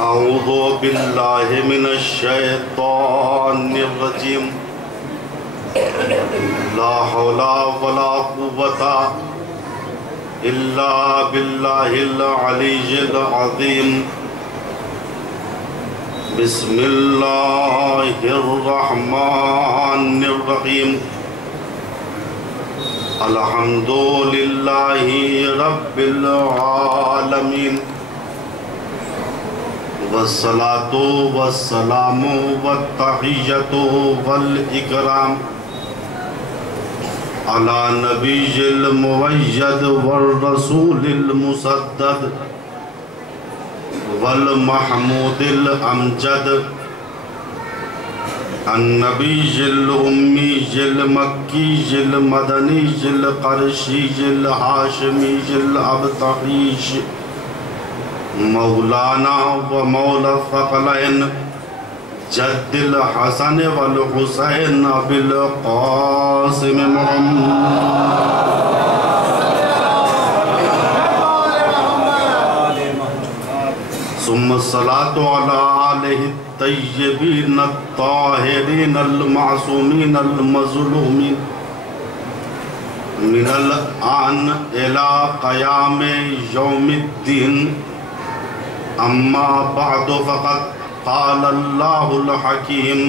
अऊज़ु बिल्लाहि मिनश्शैतानिर्रजीम। ला हौला वला कुव्वता इल्ला बिल्लाहिल अलीय्यिल अज़ीम। बिस्मिल्लाहिर रहमानिर रहीम। अल्हम्दुलिल्लाहि रब्बिल आलमीन। वस्सलातु वस्सलामु वत्तहिय्यतु वल इकराम अला नबिय्यिल मुअय्यद वर रसूलिल मुसद्दद वल महमूदिल अमजद अन्नबिय्यिल उम्मीयिल मक्कीयिल मदनीयिल क़रशीयिल हाशिमीयिल अबतहीश मौलाना व मौला फ़क़लैन जद्दिल हसन वल हुसैन अबिल क़ासिम सुम्मा सलातु अला आलिहि तय्यबीन अत्ताहिरीन अल मासूमीन अल मज़लूमीन मिनल आन इला क़याम यौमिद्दीन। अम्मा बअद फ़क़द क़ाल अल्लाहुल हकीम।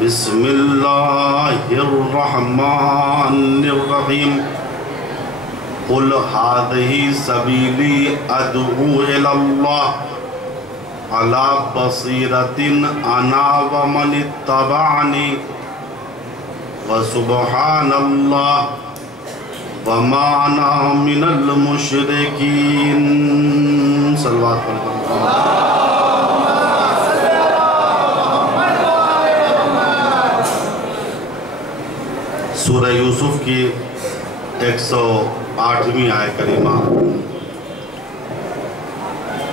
बिस्मिल्लाहिर रहमानिर रहीम। क़ुल हाज़िही सबीली अदऊ इलल्लाह अला बसीरतिन अना व मनित्तबअनी व सुब्हानल्लाह व मा अना मिनल मुशरिकीन। सल्लल्लाहु अलैहि वसल्लम। सूरह यूसुफ की 108वीं आयत करीमा,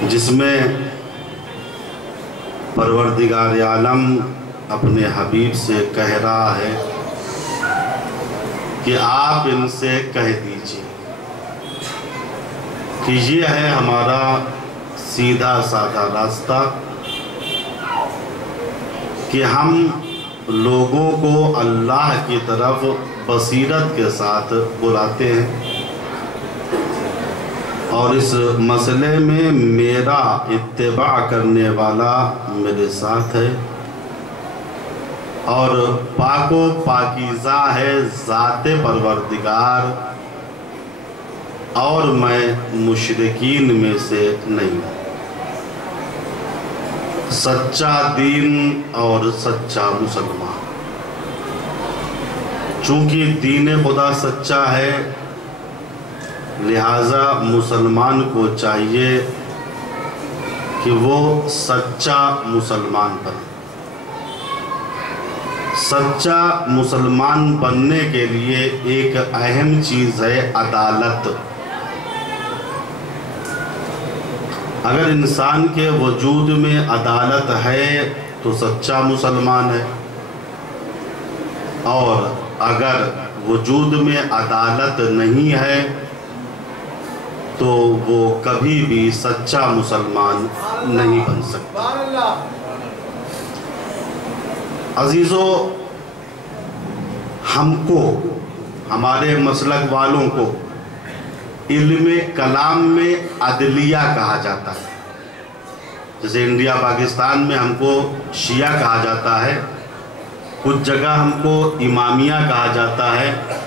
जिसमें परवरदिगार आलम अपने हबीब से कह रहा है कि आप इनसे कह दीजिए कि ये है हमारा सीधा साधा रास्ता कि हम लोगों को अल्लाह की तरफ बसीरत के साथ बुलाते हैं और इस मसले में मेरा इत्तिबा करने वाला मेरे साथ है और पाको पाकीज़ा है ज़ाते परवरदिगार और मैं मुशरिकीन में से नहीं। सच्चा दीन और सच्चा मुसलमान। चूँकि दीन खुदा सच्चा है, लिहाजा मुसलमान को चाहिए कि वो सच्चा मुसलमान बने। सच्चा मुसलमान बनने के लिए एक अहम चीज़ है अदालत। अगर इंसान के वजूद में अदालत है तो सच्चा मुसलमान है, और अगर वजूद में अदालत नहीं है तो वो कभी भी सच्चा मुसलमान नहीं बन सकता। अजीज़ों, हमको, हमारे मसलक वालों को इल्मे कलाम में अदलिया कहा जाता है। जैसे इंडिया पाकिस्तान में हमको शिया कहा जाता है, कुछ जगह हमको इमामिया कहा जाता है,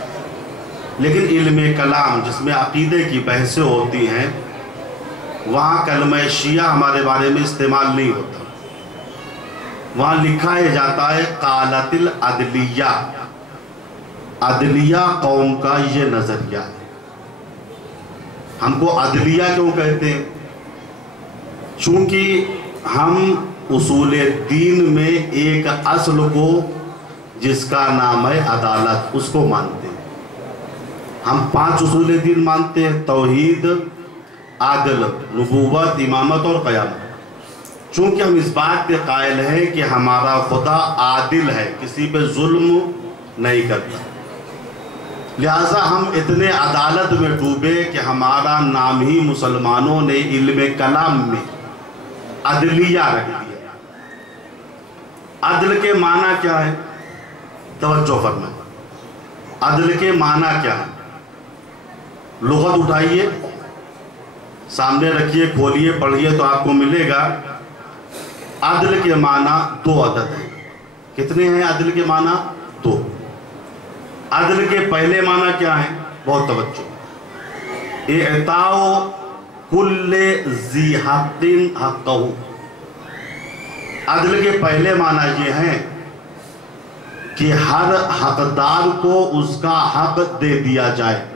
लेकिन इल्मे कलाम जिसमें अकीदे की बहसें होती हैं वहाँ कलमा शिया हमारे बारे में इस्तेमाल नहीं होता। वहाँ लिखा है जाता है कालतिल अदलिया। अदलिया कौम का ये नज़रिया है। हमको अदलिया क्यों कहते हैं? चूँकि हम उसूल दीन में एक असल को जिसका नाम है अदालत, उसको मानते हैं। हम 5 उसूल दीन मानते हैं: तौहीद, आदल, नबूवत, इमामत और क़यामत। चूँकि हम इस बात के कायल हैं कि हमारा खुदा आदिल है, किसी पे जुल्म नहीं करता, लिहाजा हम इतने अदालत में डूबे कि हमारा नाम ही मुसलमानों ने इल्म कलाम में अदलिया रख दिया। अदल के माना क्या है? तवज्जो फरमाएं, अदल के माना क्या है? लुगत उठाइए, सामने रखिए, खोलिए, पढ़िए तो आपको मिलेगा। अदल के माना दो अदद है। कितने हैं अदल के माना? दो। अदल के पहले माना क्या है? बहुत तवज्जो। इताओ कुल्ले ज़ी हक़्क़िन हक़्क़हू। अदल के पहले माना ये है कि हर हकदार को उसका हक दे दिया जाए।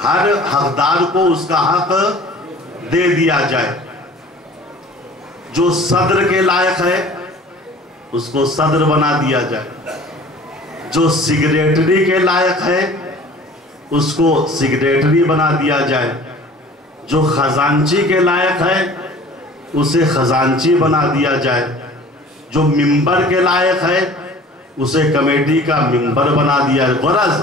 हर हकदार को उसका हक दे दिया जाए। जो सदर के लायक है उसको सदर बना दिया जाए। जो सेक्रेटरी के लायक है उसको सेक्रेटरी बना दिया जाए। जो खजांची के लायक है उसे खजांची बना दिया जाए। जो मिंबर के लायक है उसे कमेटी का मिंबर बना दिया जाए। गरज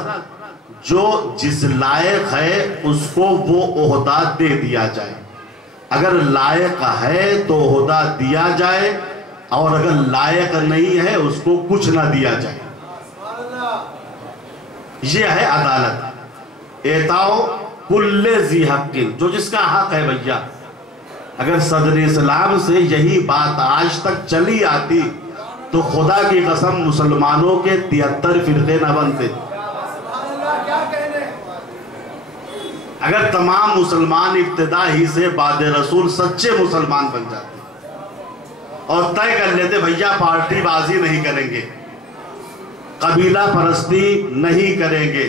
जो जिस लायक है उसको वो ओहदा दे दिया जाए। अगर लायक है तो ओहदा दिया जाए, और अगर लायक नहीं है उसको कुछ ना दिया जाए। ये है अदालत। एताओ कुल्ले ज़ी हक़्क़िन, जो जिसका हक है भैया। अगर सदर इस्लाम से यही बात आज तक चली आती तो खुदा की कसम मुसलमानों के 73 फिरके न बनते। अगर तमाम मुसलमान इब्तिदा ही से बाद रसूल सच्चे मुसलमान बन जाते और तय कर लेते भैया पार्टीबाजी नहीं करेंगे, कबीला परस्ती नहीं करेंगे,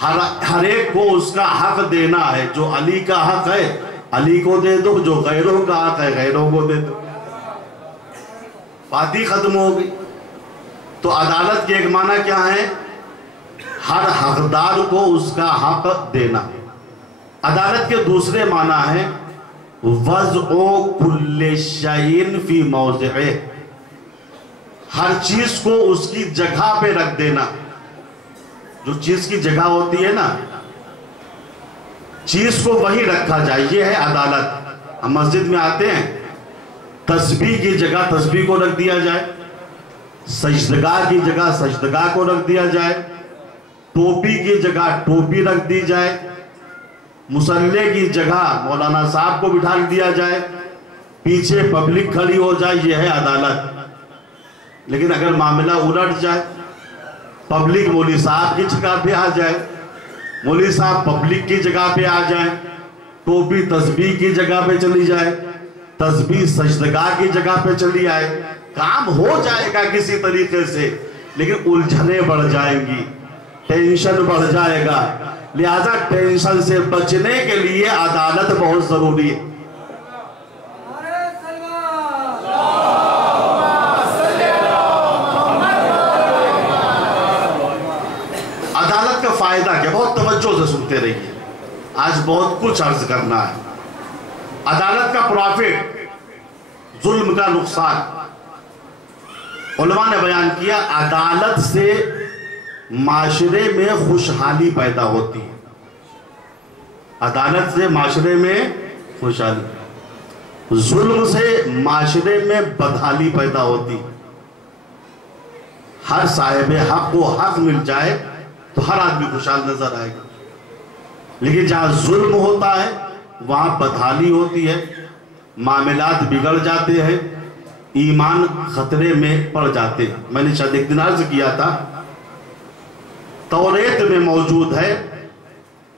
हर एक को उसका हक देना है। जो अली का हक है अली को दे दो, जो गैरों का हक है गैरों को दे दो, बात ही खत्म हो गई। तो अदालत के एक माना क्या है? हर हकदार को उसका हक देना। अदालत के दूसरे माना है वज़्ओ कुल्ले शैइन फी मौज़िए, हर चीज को उसकी जगह पे रख देना। जो चीज की जगह होती है ना, चीज को वही रखा जाए, ये है अदालत। हम मस्जिद में आते हैं, तस्बीह की जगह तस्बीह को रख दिया जाए, सजदगाह की जगह सजदगाह को रख दिया जाए, टोपी की जगह टोपी रख दी जाए, मुसल्ले की जगह मौलाना साहब को बिठा दिया जाए, पीछे पब्लिक खड़ी हो जाए, यह है अदालत। लेकिन अगर मामला उलट जाए, पब्लिक मौली साहब की जगह पे आ जाए, मौली साहब पब्लिक की जगह पे आ जाए, टोपी तस्बीह की जगह पे चली जाए, तस्बीह सजदगाह की जगह पे चली आए, काम हो जाएगा किसी तरीके से, लेकिन उलझने बढ़ जाएंगी, टेंशन बढ़ जाएगा। लिहाजा टेंशन से बचने के लिए अदालत बहुत जरूरी है। अदालत का फायदा क्या? बहुत तवज्जो से सुनते रहिए, आज बहुत कुछ अर्ज करना है। अदालत का प्रॉफिट, जुल्म का नुकसान। उलमा ने बयान किया अदालत से माशरे में खुशहाली पैदा होती है। अदालत से माशरे में खुशहाली, जुल्म से माशरे में बदहाली पैदा होती। हर साहिब हक को हक मिल जाए तो हर आदमी खुशहाल नजर आएगा, लेकिन जहां जुल्म होता है वहां बदहाली होती है, मामलात बिगड़ जाते हैं, ईमान खतरे में पड़ जाते हैं। मैंने शायद एक दिन अर्ज किया था, तौरेत में मौजूद है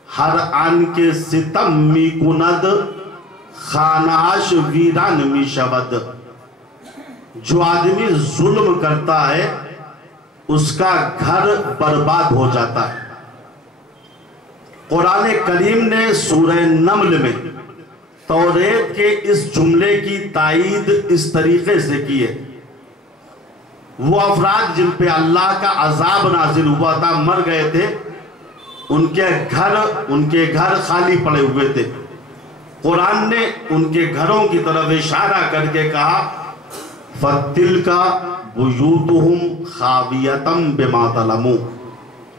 हर आन के सितम मी कुनद खानाश वीरान मी शबद। जो आदमी जुल्म करता है उसका घर बर्बाद हो जाता है। कुरान करीम ने सूरह नमल में तौरेत के इस जुमले की तायीद इस तरीके से की है, वो अफराद जिन पे अल्लाह का अजाब नाजिल हुआ था, मर गए थे, उनके घर खाली पड़े हुए थे। कुरान ने उनके घरों की तरफ इशारा करके कहा फतिलका बुयूतुहुम खावियतम बिमा तलमू,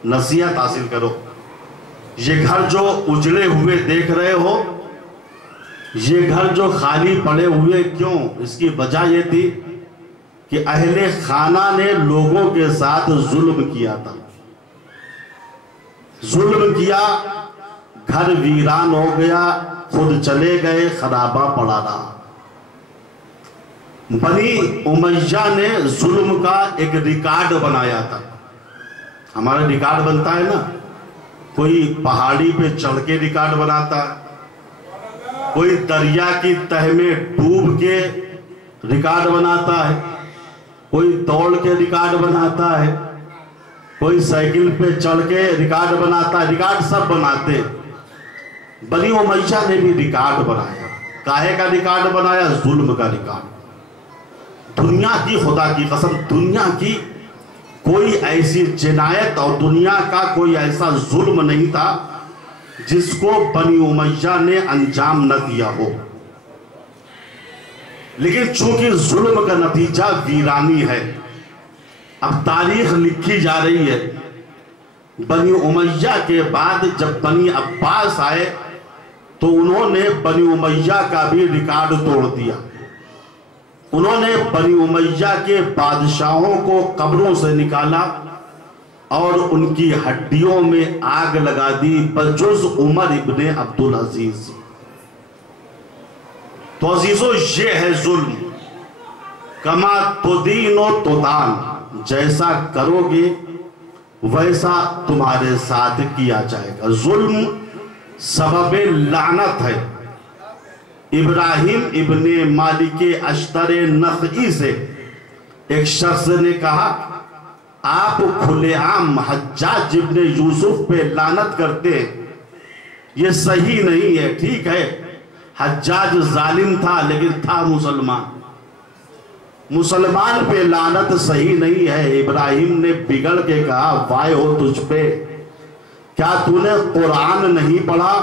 नसीहत हासिल करो, ये घर जो उजड़े हुए देख रहे हो ये घर जो खाली पड़े हुए क्यों, इसकी वजह ये थी कि अहले खाना ने लोगों के साथ जुल्म किया था, जुल्म किया, घर वीरान हो गया, खुद चले गए, खराबा पड़ा रहा। बनी उमैया ने जुल्म का एक रिकॉर्ड बनाया था। हमारा रिकॉर्ड बनता है ना, कोई पहाड़ी पे चढ़ के रिकॉर्ड बनाता है, कोई दरिया की तह में डूब के रिकॉर्ड बनाता है, कोई दौड़ के रिकॉर्ड बनाता है, कोई साइकिल पे चढ़ के रिकॉर्ड बनाता है। रिकॉर्ड सब बनाते। बनी उमैया ने भी रिकॉर्ड बनाया। काहे का रिकॉर्ड बनाया? जुल्म का रिकॉर्ड। दुनिया की, खुदा की कसम, दुनिया की कोई ऐसी जिनायत और दुनिया का कोई ऐसा जुल्म नहीं था जिसको बनी उमैया ने अंजाम न दिया हो। लेकिन चूंकि जुल्म का नतीजा वीरानी है, अब तारीख लिखी जा रही है। बनी उमैया के बाद जब बनी अब्बास आए तो उन्होंने बनी उमैया का भी रिकॉर्ड तोड़ दिया। उन्होंने बनी उमैया के बादशाहों को कब्रों से निकाला और उनकी हड्डियों में आग लगा दी, बजुज उमर इब्ने अब्दुल अजीज। तो अजीजों, ये है जुल्म। कमा तुदीनो तुदान, जैसा करोगे वैसा तुम्हारे साथ किया जाएगा। जुल्म सबबे लानत है। इब्राहिम इब्ने मालिके अश्तरे नखई से एक शख्स ने कहा, आप खुलेआम हज्जाज इब्ने यूसुफ पे लानत करते हैं, ये सही नहीं है। ठीक है, हज्जाज जालिम था लेकिन था मुसलमान। मुसलमान पे लानत सही नहीं है। इब्राहिम ने बिगड़ के कहा, वाय हो तुझ पे, क्या तूने कुरान नहीं पढ़ा?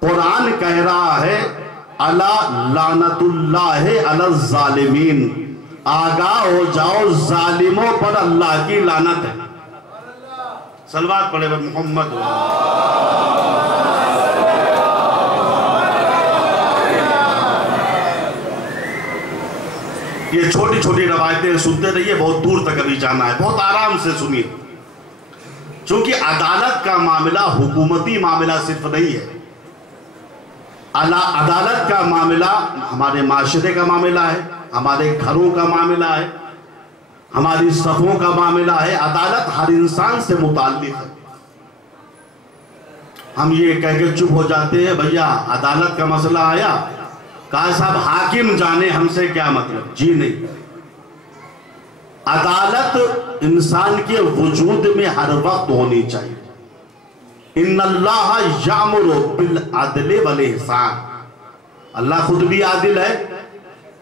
कुरान कह रहा है अला लानतुल्लाह अला जालिमीन, आगाह हो जाओ, जालिमों पर अल्लाह की लानत है। सलवात पढ़े मोहम्मद। ये छोटी छोटी रवायतें सुनते रहिए, बहुत दूर तक अभी जाना है, बहुत आराम से सुनिए। क्योंकि अदालत का मामला हुकूमती मामला सिर्फ नहीं है। अदालत का मामला हमारे माशरे का मामला है, हमारे घरों का मामला है, हमारी सफों का मामला है। अदालत हर इंसान से मुताल्लिक है। हम ये कह के चुप हो जाते हैं, भैया अदालत का मसला आया, कहा साहब हाकिम जाने, हमसे क्या मतलब। जी नहीं, अदालत इंसान के वजूद में हर वक्त होनी चाहिए। इन्नल्लाह यामुरु बिल अदल वल इहसान, अल्लाह खुद भी आदिल है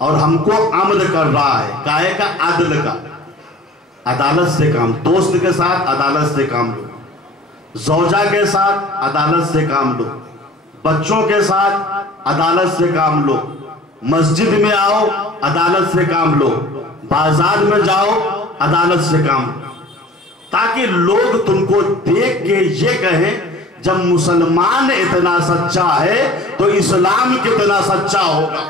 और हमको अम्र कर रहा है। काहे का? अदल का। अदालत से काम, दोस्त के साथ अदालत से काम लो, ज़ौजा के साथ अदालत से काम लो, बच्चों के साथ अदालत से काम लो, मस्जिद में आओ अदालत से काम लो, बाजार में जाओ अदालत से काम लो, ताकि लोग तुमको देख के ये कहें जब मुसलमान इतना सच्चा है तो इस्लाम कितना सच्चा होगा।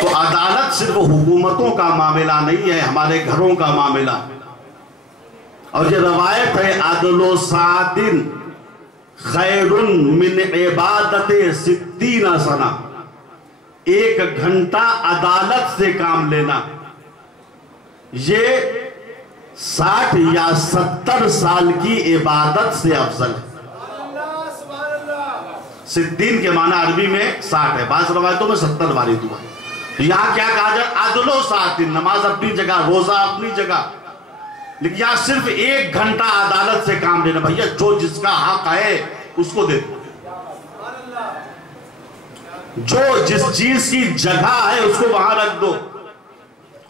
तो अदालत सिर्फ हुकूमतों का मामला नहीं है, हमारे घरों का मामला। और ये रवायत है, अदलो सातिन खैरुन मिन इबादते सिद्दीना सना, 1 घंटा अदालत से काम लेना ये 60 या 70 साल की इबादत से अफजल है। सिद्दीन के माना अरबी में 60 है, बाज़ रवायतों में 70 वारिद हुआ है। यहां क्या कहा जाए? अदलो सातिन, नमाज अपनी जगह, रोजा अपनी जगह, लेकिन यहां सिर्फ 1 घंटा अदालत से काम लेना। भैया जो जिसका हक है उसको दे दो, जो जिस चीज की जगह है उसको वहां रख दो।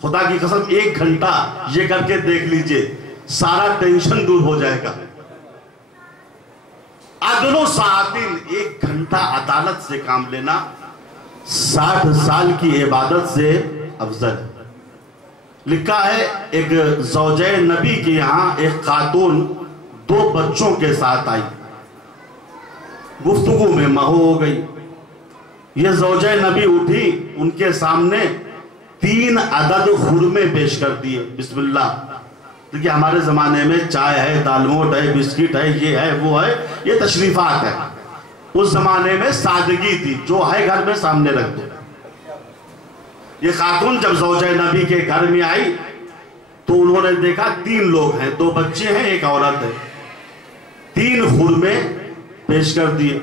खुदा की कसम 1 घंटा ये करके देख लीजिए, सारा टेंशन दूर हो जाएगा। अदलो सातिन, 1 घंटा अदालत से काम लेना 60 साल की इबादत से अफजल। लिखा है एक ज़ौजे नबी के यहाँ एक खातून 2 बच्चों के साथ आई, गुफ्तगू में महू हो गई। ये ज़ौजे नबी उठी, उनके सामने 3 अदद खुरमे पेश कर दिए। बिस्मिल्लाह। देखिए हमारे ज़माने में चाय है, दालमोट है, बिस्किट है, ये है वो है, ये तशरीफात है। उस ज़माने में सादगी थी, जो है घर में सामने रख दो। ये खातून जब ज़ौजे नबी के घर में आई तो उन्होंने देखा 3 लोग हैं, 2 बच्चे हैं, एक औरत है। 3 खुरमे पेश कर दिए।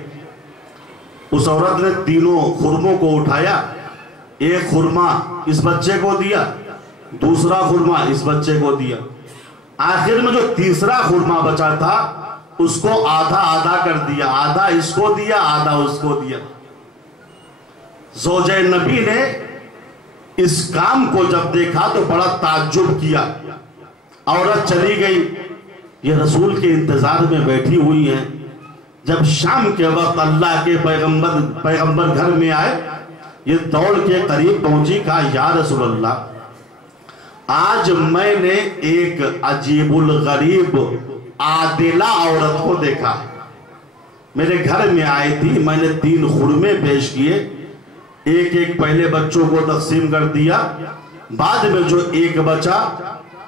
उस औरत ने तीनों खुरमों को उठाया, एक खुरमा इस बच्चे को दिया, दूसरा खुरमा इस बच्चे को दिया। आखिर में जो तीसरा खुरमा बचा था उसको आधा आधा कर दिया, आधा इसको दिया, आधा उसको दिया। ज़ौजे नबी ने इस काम को जब देखा तो बड़ा ताज्जुब किया। औरत चली गई, ये रसूल के इंतजार में बैठी हुई है। जब शाम के वक्त अल्लाह के पैगंबर घर में आए, ये दौड़ के करीब पहुंची, कहा या रसूल अल्लाह, आज मैंने एक अजीबुल गरीब आदिला औरत को देखा। मेरे घर में आई थी, मैंने 3 खुरमे पेश किए, एक एक पहले बच्चों को तकसीम कर दिया, बाद में जो एक बचा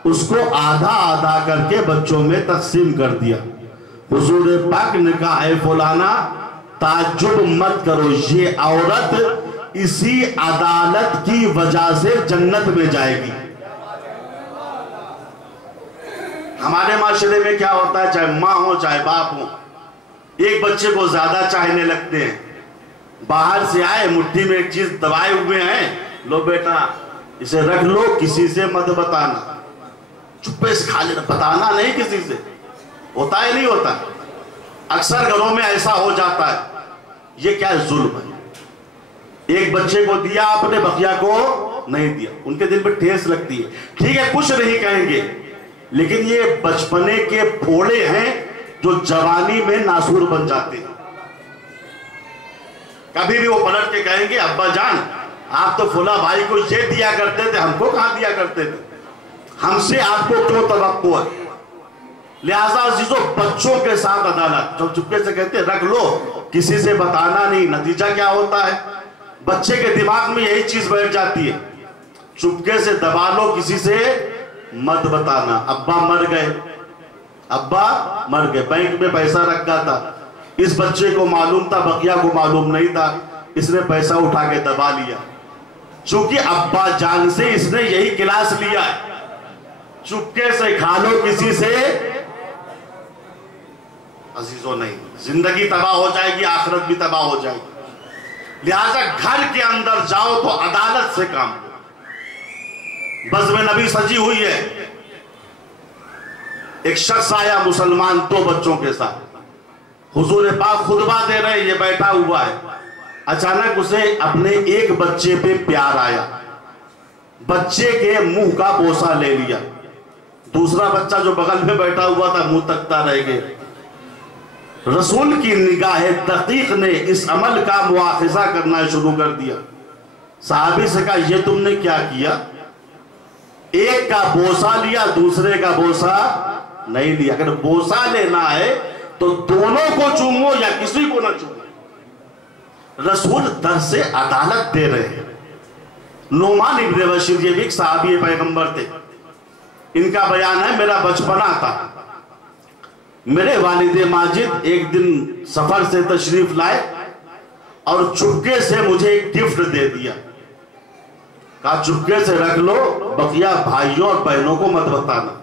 उसको आधा आधा करके बच्चों में तकसीम कर दिया। हुजूर पाक ने कहा, है फलाना ताज्जुब मत करो, ये औरत इसी अदालत की वजह से जन्नत में जाएगी। हमारे माशरे में क्या होता है, चाहे माँ हो चाहे बाप हो, एक बच्चे को ज्यादा चाहने लगते हैं। बाहर से आए, मुट्ठी में एक चीज दबाए हुए हैं, लो बेटा इसे रख लो, किसी से मत बताना, चुप्पे से खा लेना, बताना नहीं किसी से। होता है नहीं होता? अक्सर घरों में ऐसा हो जाता है। ये क्या है, जुल्म है। एक बच्चे को दिया आपने, बकिया को नहीं दिया, उनके दिल पे ठेस लगती है। ठीक है, कुछ नहीं कहेंगे, लेकिन ये बचपने के फोड़े हैं जो जवानी में नासूर बन जाते हैं। कभी भी वो पलट के कहेंगे, अब्बा जान आप तो फुला भाई को ये दिया करते थे, हमको कहां दिया करते थे, हमसे आपको क्यों तवक्को है। लिहाजा अजीजों, बच्चों के साथ अदालत, जो चुपके से कहते रख लो, किसी से बताना नहीं, नतीजा क्या होता है, बच्चे के दिमाग में यही चीज बैठ जाती है, चुपके से दबा लो, किसी से मत बताना। अब्बा मर गए, अब्बा मर गए, बैंक में पैसा रखा था, इस बच्चे को मालूम था, बकिया को मालूम नहीं था, इसने पैसा उठा के दबा लिया। चूंकि अब्बा जान से इसने यही क्लास लिया है, चुपके से खा लो, किसी से अजीजों नहीं, जिंदगी तबाह हो जाएगी, आखिरत भी तबाह हो जाएगी। लिहाजा घर के अंदर जाओ तो अदालत से काम लो। बज़्म नबी सजी हुई है, एक शख्स आया मुसलमान 2 बच्चों के साथ, हुजूर पाक खुतबा दे रहे, ये बैठा हुआ है। अचानक उसे अपने एक बच्चे पे प्यार आया, बच्चे के मुंह का बोसा ले लिया। दूसरा बच्चा जो बगल में बैठा हुआ था मुंह तकता रह गया। रसूल की निगाह दकीक ने इस अमल का मुआखिजा करना शुरू कर दिया। साहबी से कहा, ये तुमने क्या किया, एक का बोसा लिया, दूसरे का बोसा नहीं लिया। अगर बोसा लेना है तो दोनों को चूमो या किसी को ना चूमो। रसूल दर से अदालत दे रहे हैं। नुमान इब्न बशीर, ये भी एक सहाबी पैगंबर थे, इनका बयान है, मेरा बचपना था, मेरे वालिद माजिद एक दिन सफर से तशरीफ लाए और चुपके से मुझे एक गिफ्ट दे दिया। कहा चुपके से रख लो, बकिया भाइयों और बहनों को मत बताना।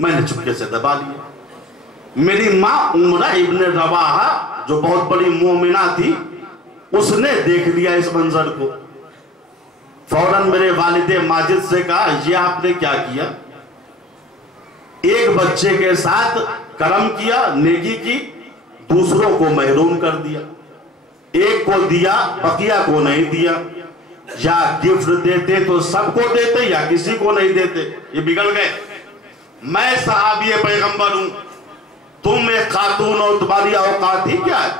मैंने चुपके से दबा लिया। मेरी माँ उमरा इब्न रवाहा, जो बहुत बड़ी मोमिना थी, उसने देख लिया इस मंजर को। फौरन मेरे वालिद माजिद से कहा, ये आपने क्या किया, एक बच्चे के साथ करम किया, नेकी की, दूसरों को महरूम कर दिया, एक को दिया बकिया को नहीं दिया। या गिफ्ट देते तो सबको देते या किसी को नहीं देते, ये बिगड़ गए। मैं सहाबी पैगंबर हूं, तुम एक खातून और तुम्हारी औकात ही क्या है।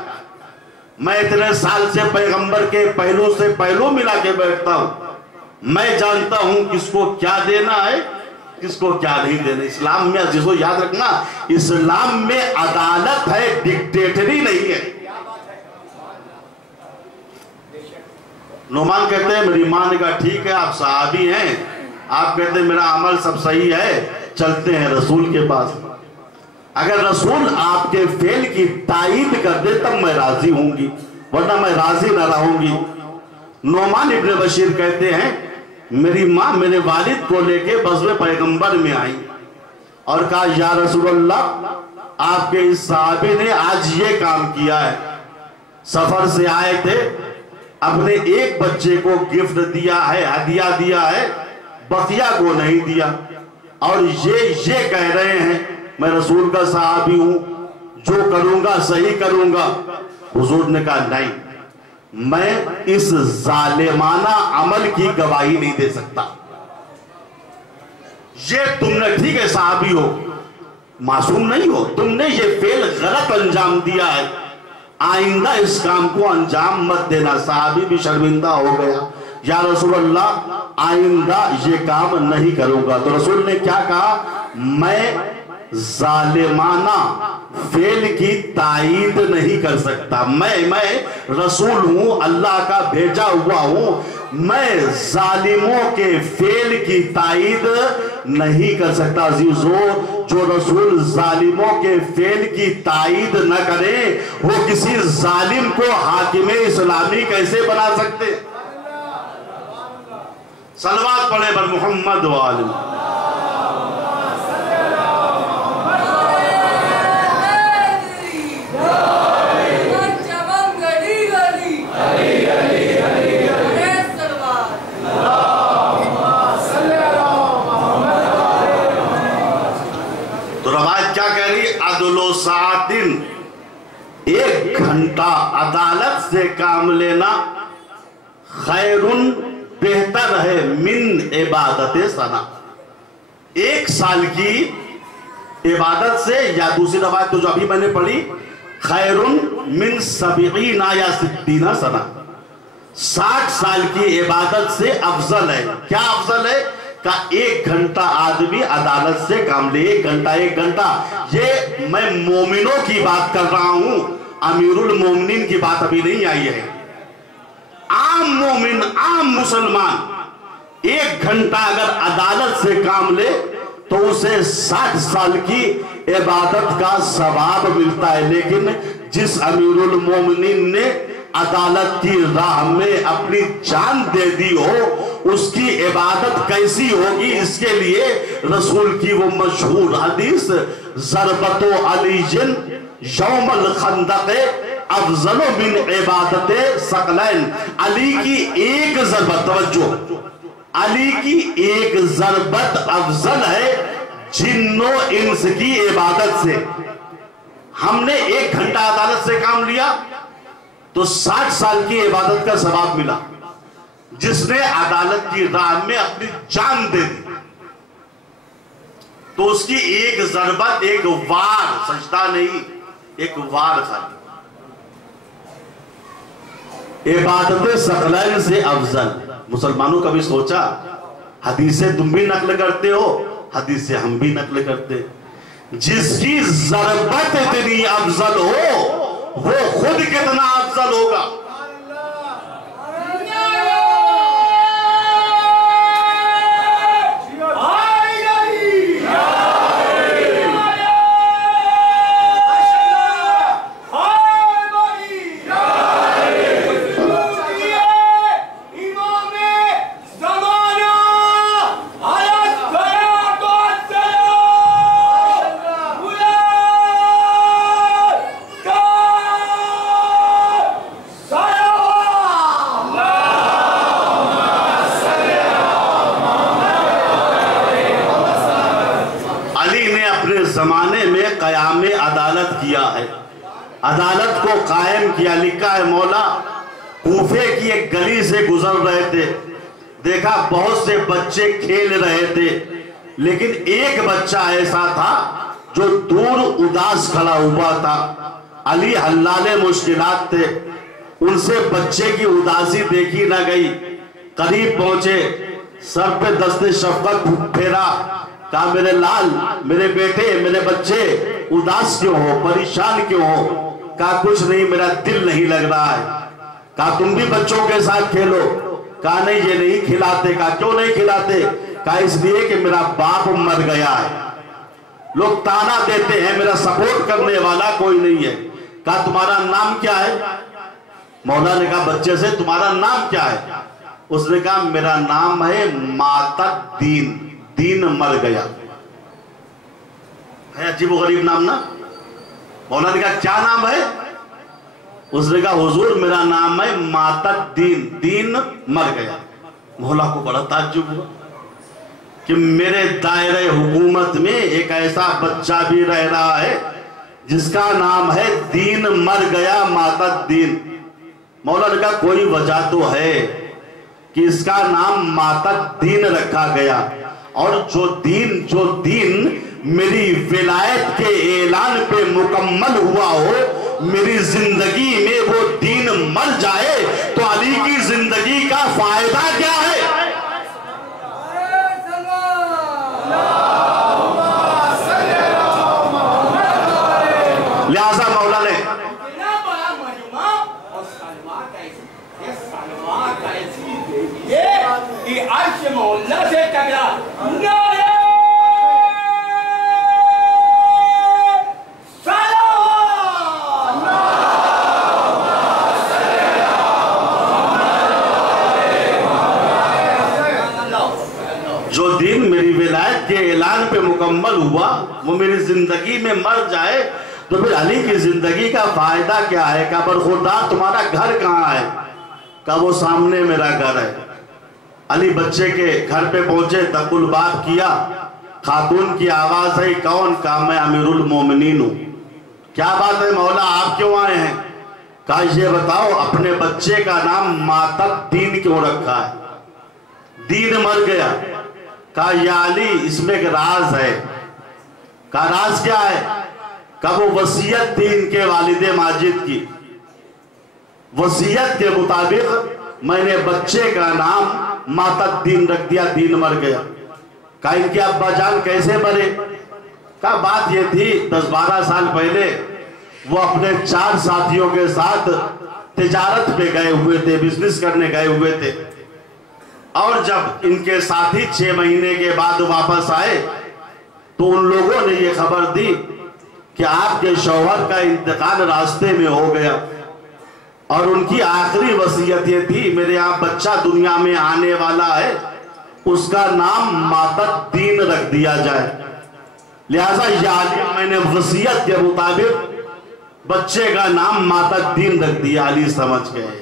मैं इतने साल से पैगंबर के पहलू से पहलू मिला के बैठता हूं। मैं जानता हूं किसको क्या देना है, किसको क्या नहीं देना। इस्लाम में जिसको याद रखना, इस्लाम में अदालत है, डिक्टेटरी नहीं है। नुमान कहते हैं मेरी मां ने कहा ठीक है आप सहाबी हैं, आप कहते हैं मेरा अमल सब सही है, चलते हैं रसूल के पास। अगर रसूल आपके फेल की तायीद कर दे तब मैं राजी होंगी, वरना मैं राजी ना रहूंगी। नोमान इब्ने बशीर कहते हैं मेरी मां मेरे वालिद को लेके बज़्व पैगंबर में आई और कहा या रसूलल्लाह आपके इस साहबी ने आज ये काम किया है, सफर से आए थे, अपने एक बच्चे को गिफ्ट दिया है, हदिया दिया है, बकिया को नहीं दिया, और ये कह रहे हैं मैं रसूल का साहबी हूं, जो करूंगा सही करूंगा। हुजूर ने कहा नहीं, मैं इस जालिमाना अमल की गवाही नहीं दे सकता। ये तुमने ठीक है साहबी हो, मासूम नहीं हो, तुमने ये फेल गलत अंजाम दिया है, आइंदा इस काम को अंजाम मत देना। साहबी भी शर्मिंदा हो गया, या रसूल अल्लाह आइंदा ये काम नहीं करूंगा। तो रसूल ने क्या कहा, मैं जालिमाना फेल की तायीद नहीं कर सकता। मैं रसूल हूं, अल्लाह का भेजा हुआ हूं, मैं जालिमों के फेल की तायीद नहीं कर सकता। अजीजों, जो रसूल जालिमों के फेल की तायीद न करे वो किसी जालिम को हाकिम इस्लामी कैसे बना सकते। सलवात पढ़े बर मोहम्मद वाले। तो रवायत क्या कह रही, अदलो सातिन, एक घंटा अदालत से काम लेना खैरुन, बेहतर है, मिन इबादत सना, एक साल की इबादत से, या दूसरी रवायत तो जो अभी मैंने पढ़ी, खैरुन मिन सबीना या सिद्दीना सना, 60 साल की इबादत से अफजल है। क्या अफजल है का, एक घंटा आदमी अदालत से काम ले, एक घंटा। ये मैं मोमिनों की बात कर रहा हूं, अमीरुल मोमिनीन की बात अभी नहीं आई है। आम मोमिन, आम मुसलमान एक घंटा अगर अदालत से काम ले तो उसे 60 साल की इबादत का सवाब मिलता है। लेकिन जिस अमीरुल मोमिनीन ने अदालत की राह में अपनी जान दे दी हो, उसकी इबादत कैसी होगी, इसके लिए रसूल की वो मशहूर हदीस ज़रबतो अलीजिन यौमल खंदक़ अफज़लो मिन इबादत सकलैन, अली की एक ज़रबत, तवज्जो, अली की एक ज़रबत अफजल है जिन्नो इंस की इबादत से। हमने एक घंटा अदालत से काम लिया तो 60 साल की इबादत का सवाब मिला। जिसने अदालत की राह में अपनी जान दे दी तो उसकी एक ज़रबत, एक वार, सजदा नहीं, एक वार खाली, इबादत सकलैन से अफजल। मुसलमानों कभी सोचा, हदीसें तुम भी नकल करते हो, हदीसें हम भी नकल करते, जिसकी ज़रबत इतनी अफजल हो वो खुद कितना अफजल होगा। जमाने में कयाम अदालत किया है, अदालत को कायम किया। लिखा है मौला कूफे की एक गली से गुजर रहे थे, देखा बहुत से बच्चे खेल रहे थे, लेकिन एक बच्चा ऐसा था जो दूर उदास खड़ा हुआ था। अली हल्लाले मुश्किलात थे, उनसे बच्चे की उदासी देखी ना गई। करीब पहुंचे, सर पे दस्ते शफकत फेरा, कहा मेरे लाल, मेरे बेटे, मेरे बच्चे उदास क्यों हो, परेशान क्यों हो? कहा कुछ नहीं, मेरा दिल नहीं लग रहा है। कहा तुम भी बच्चों के साथ खेलो। कहा नहीं, ये नहीं खिलाते। कहा क्यों नहीं खिलाते? कहा इसलिए कि मेरा बाप मर गया है, लोग ताना देते हैं, मेरा सपोर्ट करने वाला कोई नहीं है। कहा तुम्हारा नाम क्या है? मौला ने कहा बच्चे से तुम्हारा नाम क्या है? उसने कहा मेरा नाम है मातद दीन, दीन मर गया। है अजीब गरीब नाम ना। मौला ने कहा क्या नाम है? उसने कहा हुजूर मेरा नाम है मातद दीन, दीन मर गया। मौला को बड़ा ताज्जुब हुआ कि मेरे दायरे हुकूमत में एक ऐसा बच्चा भी रह रहा है जिसका नाम है दीन मर गया, मातद दीन। मौला ने कहा कोई वजह तो है कि इसका नाम मातद दीन रखा गया, और जो दीन मेरी विलायत के ऐलान पे मुकम्मल हुआ हो, मेरी जिंदगी में वो दीन मर जाए तो अली की जिंदगी का फायदा क्या है? लिहाजा मौला ने मोहल्ला से टकरा जो दिन मेरी विलायत के ऐलान पे मुकम्मल हुआ वो मेरी जिंदगी में मर जाए तो फिर अली की जिंदगी का फायदा क्या है? कहा बरखुदा तुम्हारा घर कहाँ है? कहा वो सामने मेरा घर है। अली बच्चे के घर पे पहुंचे, तकुल बात किया, खातून की आवाज है, कौन? कहा मैं अमीरुल मोमिनीन हूं। क्या बात है मौला, आप क्यों आए हैं? कहा ये बताओ अपने बच्चे का नाम मातद दीन क्यों रखा है? दीन मर गया। कहा या अली इसमें एक राज है। कहा राज क्या है? कहा वो वसीयत थी इनके वालिदे माजिद की, वसीयत के मुताबिक मैंने बच्चे का नाम मातद दीन रख दिया, दीन मर गया। कहा इनके अब्बा जान कैसे मरे? कहा बात ये थी 10-12 साल पहले वो अपने 4 साथियों के साथ तिजारत पे गए हुए थे, बिजनेस करने गए हुए थे, और जब इनके साथी 6 महीने के बाद वापस आए तो उन लोगों ने ये खबर दी कि आपके शौहर का इंतकाल रास्ते में हो गया, और उनकी आखिरी वसीयत ये थी मेरे यहाँ बच्चा दुनिया में आने वाला है, उसका नाम मातद दीन रख दिया जाए। लिहाजा याद मैंने वसीयत के मुताबिक बच्चे का नाम मातद दीन रख दिया। अली समझ गए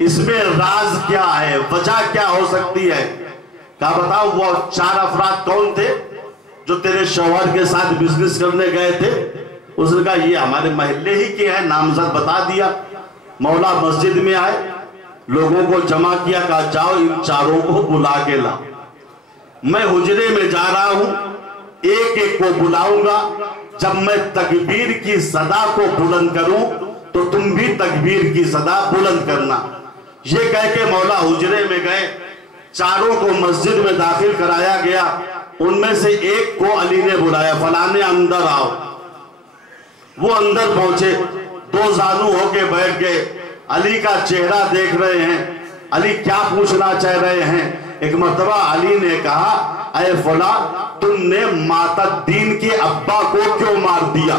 इसमें राज क्या है, वजह क्या हो सकती है? कहा बताओ वो 4 अफराद कौन थे जो तेरे शौहर के साथ बिजनेस करने गए थे? उसने कहा ये हमारे महल्ले ही के हैं, नामजद बता दिया। मौला मस्जिद में आए, लोगों को जमा किया, कहा जाओ इन 4 को बुला के ला। मैं हुजरे में जा रहा हूं, एक एक को बुलाऊंगा, जब मैं तकबीर की सदा को बुलंद करूं तो तुम भी तकबीर की सदा बुलंद करना। ये कह के मौला हुजरे में गए, 4 को मस्जिद में दाखिल कराया गया। उनमें से एक को अली ने बुलाया, फलाने अंदर आओ। वो अंदर पहुंचे, 2 जानू होके बैठ गए, अली का चेहरा देख रहे हैं, अली क्या पूछना चाह रहे हैं। एक मर्तबा अली ने कहा अरे फला तुमने मातद दीन के अब्बा को क्यों मार दिया?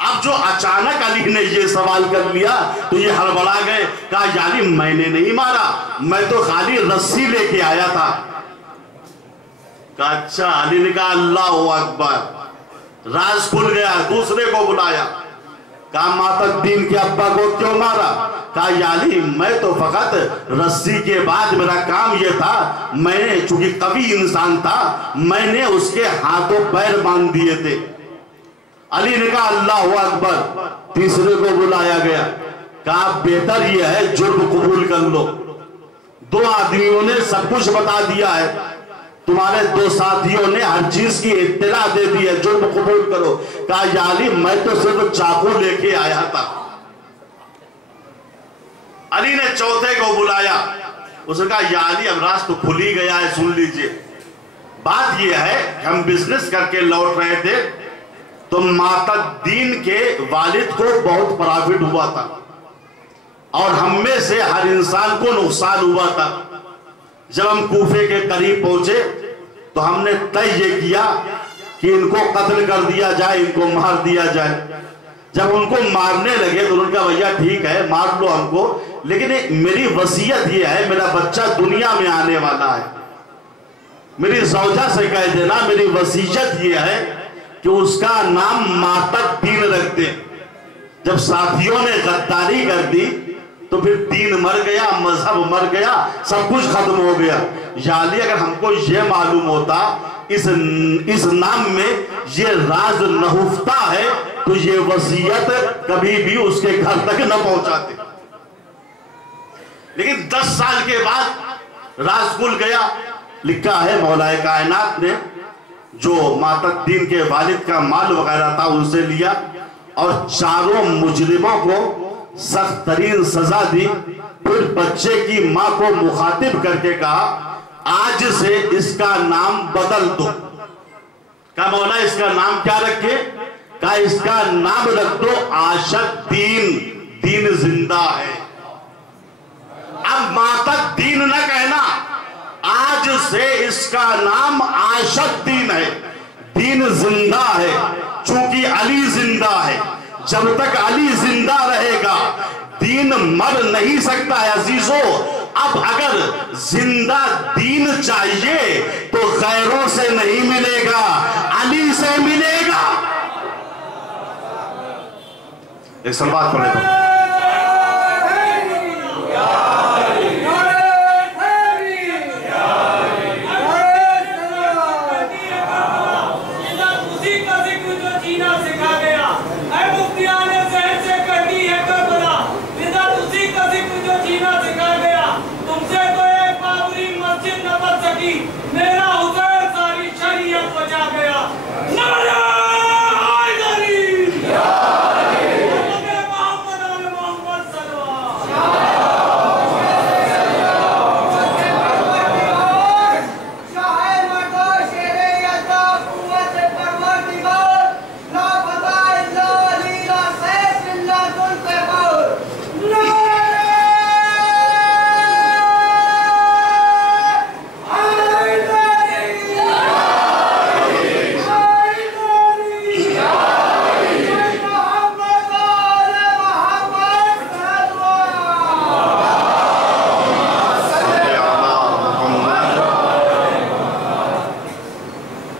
अब जो अचानक अली ने ये सवाल कर लिया तो ये हड़बड़ा गए, कहा यानी मैंने नहीं मारा, मैं तो खाली रस्सी लेके आया था। कहा अच्छा। अली ने कहा अल्लाहु अकबर। राज खुल गया, दूसरे को बुलाया, कहा मातद दीन के अब्बा को क्यों मारा? कहा यानी मैं तो फकत रस्सी के बाद मेरा काम यह था, मैंने चूंकि कवि इंसान था मैंने उसके हाथों पैर बांध दिए थे। अली ने कहा अल्लाहु अकबर। तीसरे को बुलाया गया, कहा बेहतर यह है जुर्म कबूल कर लो। 2 आदमियों ने सब कुछ बता दिया है, तुम्हारे 2 साथियों ने हर चीज की इत्तला दे दी है, जुर्म कबूल करो। कहा यानी मैं तो सिर्फ चाकू लेके आया था। अली ने चौथे को बुलाया, उसने कहा या अली अब राज तो खुल ही गया है, सुन लीजिए। बात यह है कि हम बिजनेस करके लौट रहे थे तो मातद्दीन के वालिद को बहुत प्रॉफिट हुआ था और हम में से हर इंसान को नुकसान हुआ था। जब हम कूफे के करीब पहुंचे तो हमने तय ये किया कि इनको कत्ल कर दिया जाए, इनको मार दिया जाए। जब उनको मारने लगे तो उनका भैया ठीक है मार लो हमको, लेकिन मेरी वसीयत ये है, मेरा बच्चा दुनिया में आने वाला है, मेरी ज़ौजा से कह देना मेरी वसीयत ये है कि उसका नाम मातद्दीन रख दे। जब साथियों ने गद्दारी कर दी तो फिर दीन मर गया, मजहब मर गया, सब कुछ खत्म हो गया। यानी अगर हमको ये मालूम होता इस नाम में ये राज नहुफ्ता है तो ये वसीयत कभी भी उसके घर तक न पहुंचाते। लेकिन 10 साल के बाद राज खुल गया। लिखा है मौलाए कायनात ने जो मातद्दीन के वालिद का माल वगैरह था उनसे लिया और चारों मुजरिमों को सख्त तरीन सजा दी। फिर बच्चे की मां को मुखातिब करके कहा आज से इसका नाम बदल दो। कहा मौला इसका नाम क्या रखे? कहा इसका नाम रख दो आशद्दीन, दीन जिंदा है। अब मातद्दीन न कहना, आज से इसका नाम आशद्दीन है, दीन जिंदा है। चूंकि अली जिंदा है, जब तक अली जिंदा रहेगा दीन मर नहीं सकता है अजीजों। अब अगर जिंदा दीन चाहिए तो गैरों से नहीं मिलेगा, अली से मिलेगा। एक सलवात पढ़े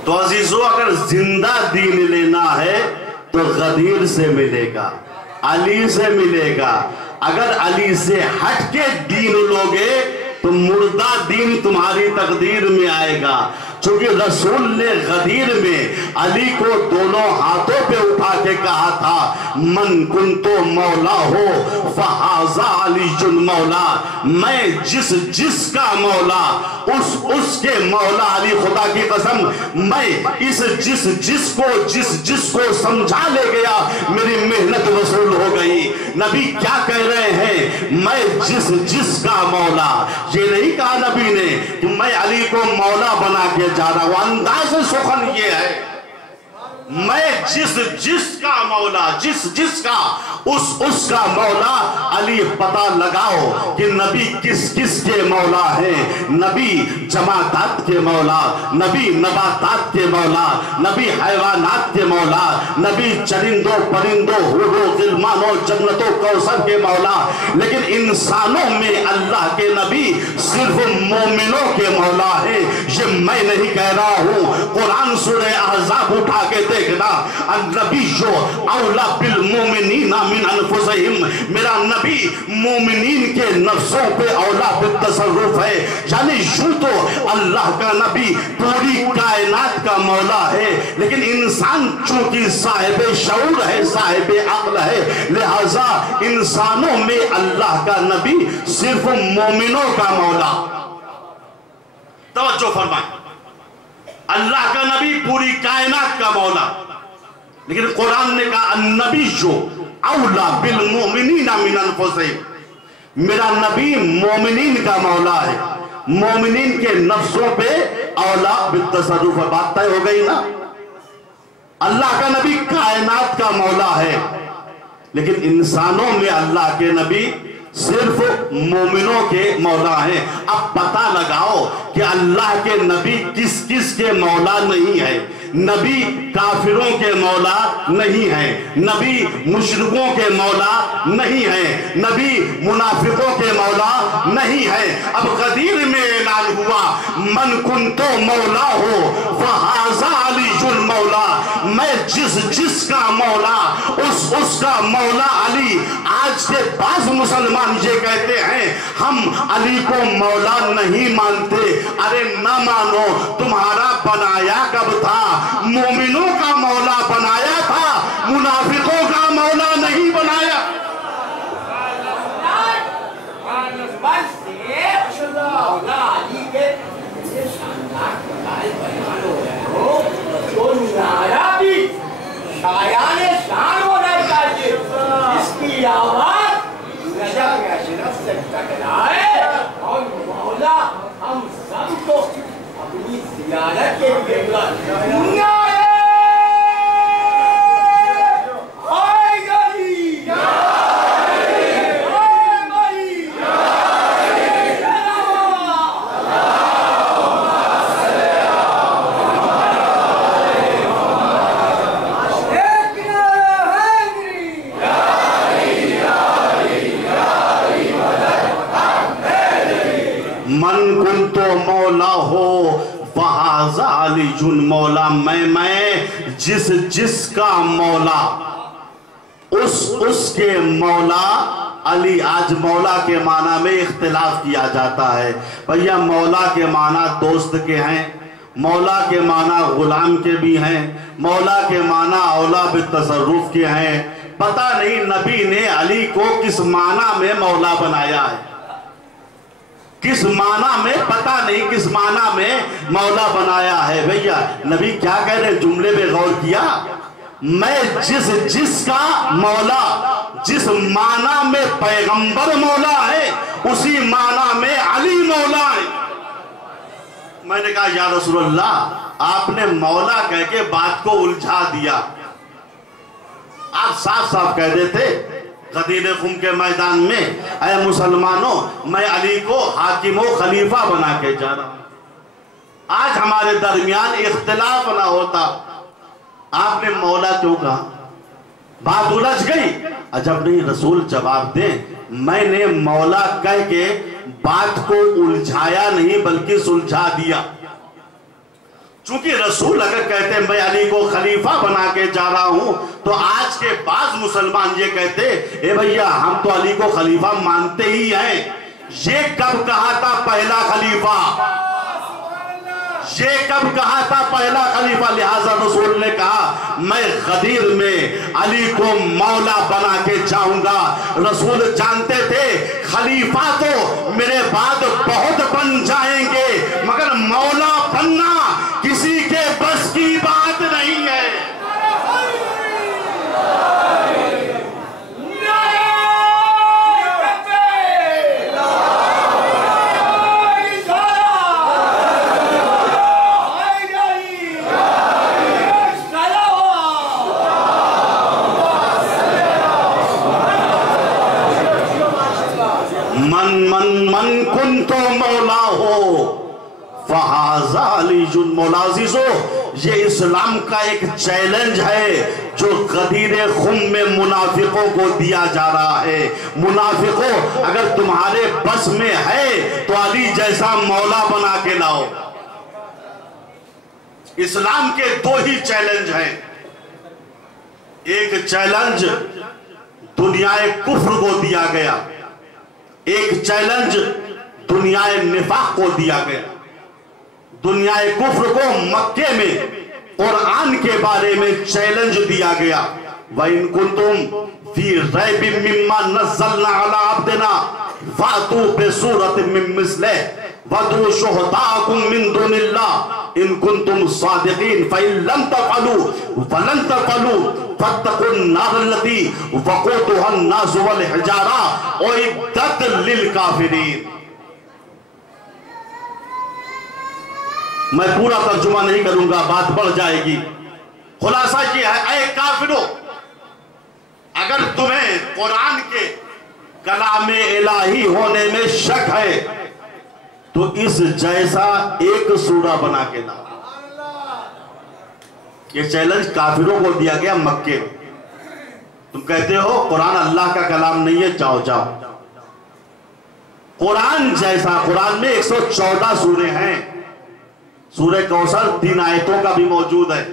तो जिंदा दीन लेना है तो गदीर से मिलेगा, अली से मिलेगा। अगर अली से हट के दीन लोगे तो मुर्दा दीन तुम्हारी तकदीर में आएगा। क्योंकि रसूल ने गदीर में अली को दोनों हाथों पे उठा के कहा था मन कुंतो मौला हो फहाजा अली जुन मौला, मैं जिसका मौला उसके मौला अली। खुदा की कसम मैं इस जिसको समझा ले गया मेरी मेहनत वसूल हो गई। नबी क्या कह रहे हैं? मैं जिसका मौला। ये नहीं कहा नबी ने कि मैं अली को मौला बना के जा रहा हूं। अंदाज़ सुखन ये है मैं जिसका मौला, जिसका उसका मौला। अली पता लगाओ कि नबी किस के मौला है। नबी जमातात के मौला, नबी नबातात के मौला, नबी हैवानात के मौला, नबी चरिंदों परिंदों हुरों गिलमानों जन्नतों कौसर के मौला। लेकिन इंसानों में अल्लाह के नबी सिर्फ मोमिनों के मौला है। ये मैं नहीं कह रहा हूं, कुरान सूरह अहज़ाब उठा के देखना। नबी जो औला बिल मोमिनीना मिन अनफुसिहिम, मेरा नबी मोमिनीन के नफ्सों पे औला बिल तसर्रुफ है। यानी यूं तो अल्लाह का नबी पूरी कायनात का मौला है, लेकिन इंसान चूंकि साहिब शऊर है, साहिब अक्ल है, लिहाजा इंसानों में अल्लाह का नबी सिर्फ मोमिनों का मौला। तवज्जो फरमाएं, अल्लाह का नबी पूरी कायनात का मौला, लेकिन कुरान ने कहा नबी जो औला बिल मोमिनीना मिन अनफुसिहिम, मेरा नबी मोमिनीन का मौला है, मोमिनीन के नफ्सों पे औला बित्तसर्रुफ। बात तय हो गई ना। अल्लाह का नबी कायनात का मौला है, लेकिन इंसानों में अल्लाह के नबी सिर्फ मोमिनों के मौला हैं। अब पता लगाओ कि अल्लाह के नबी किस किस के मौला नहीं है। नबी काफिरों के मौला नहीं है, नबी मुशरिकों के मौला नहीं है, नबी मुनाफिकों के मौला नहीं है। अब गदीर में ऐलान हुआ, मन कुंतो मौला हो फहाजा अलीजुल मौला। मैं जिसका मौला उसका मौला अली। आज के बाज मुसलमान ये कहते हैं हम अली को मौला नहीं मानते। अरे ना मानो, तुम्हारा बनाया कब था? मोमिनों का मौला बनाया था, मुनाफिकों का मौला नहीं बनाया। इसकी आवाज से टकराए और मौला हम सबको अपनी जियारत के लिए मन कुन तो मौला हो फहाजा अलीजुन मौला। मैं जिसका मौला उसके मौला अली। आज मौला के माना में इख्तिलाफ किया जाता है। भैया मौला के माना दोस्त के हैं, मौला के माना गुलाम के भी हैं, मौला के माना औला बित्तसर्रुफ के हैं। पता नहीं नबी ने अली को किस माना में मौला बनाया है, किस माना में, पता नहीं किस माना में मौला बनाया है। भैया नबी क्या कह रहे, जुमले में गौर किया? मैं जिसका मौला, जिस माना में पैगंबर मौला है उसी माना में अली मौला है। मैंने कहा या रसूलल्लाह, आपने मौला कह के बात को उलझा दिया। आप साफ साफ कह देते गदीर खुम के मैदान में, ऐ मुसलमानों मैं अली को हाकिम व खलीफा बना के जा रहा हूं। आज हमारे दरमियान इख्तिलाफ ना होता, आपने मौला क्यों कहा? बात उलझ गई। अजब नहीं, रसूल जवाब दे, मैंने मौला कह के बात को उलझाया नहीं बल्कि सुलझा दिया। चूंकि रसूल अगर कहते हैं मैं अली को खलीफा बना के जा रहा हूं, तो आज के बाज मुसलमान ये कहते ए भैया हम तो अली को खलीफा मानते ही हैं। ये कब कहा था पहला खलीफा? ये कब कहा था पहला खलीफा? लिहाजा रसूल ने कहा मैं गदीर में अली को मौला बना के जाऊंगा। रसूल जानते थे खलीफा तो मेरे बाद बहुत बन जाएंगे, मगर मौला बनना किसी के बस की बात नहीं है। मन कुन तो मौला हो फहाजा अलीजुन मौला। अजीजो, ये इस्लाम का एक चैलेंज है जो गदीर खुम में मुनाफिकों को दिया जा रहा है। मुनाफिकों, अगर तुम्हारे बस में है तो अली जैसा मौला बना के लाओ। इस्लाम के दो ही चैलेंज हैं। एक चैलेंज दुनियाए कुफ्र को दिया गया, एक चैलेंज दुनियाए निफाक को दिया गया। दुनियाए कुफ्र को मक्के में कुरान के बारे में चैलेंज दिया गया, वइन कुंतुम फी रैबिम मिम्मा नज़्ज़लना अला अब्दिना फातू बिसूरतिम मिन मिस्लिह। वदू शुहदाकुम मिन दुनिल्लाह इन कुंतुम सादिकीन फइन लम तफअलू वलन तफअलू फत्तकुन नार लती वक़ूदुहा अन्नास वल हिजारा उइद्दत लिल काफिरीन। मैं पूरा तर्जुमा नहीं करूंगा, बात बढ़ जाएगी। खुलासा ये है, ऐ काफिरों, अगर तुम्हें कुरान के कलामे इलाही होने में शक है तो इस जैसा एक सूरा बना के लाओ। ये चैलेंज काफिरों को दिया गया मक्के में। तुम कहते हो कुरान अल्लाह का कलाम नहीं है, जाओ जाओ कुरान जैसा। कुरान में 114 सूरे हैं, सूरह कौसर 3 आयतों का भी मौजूद है।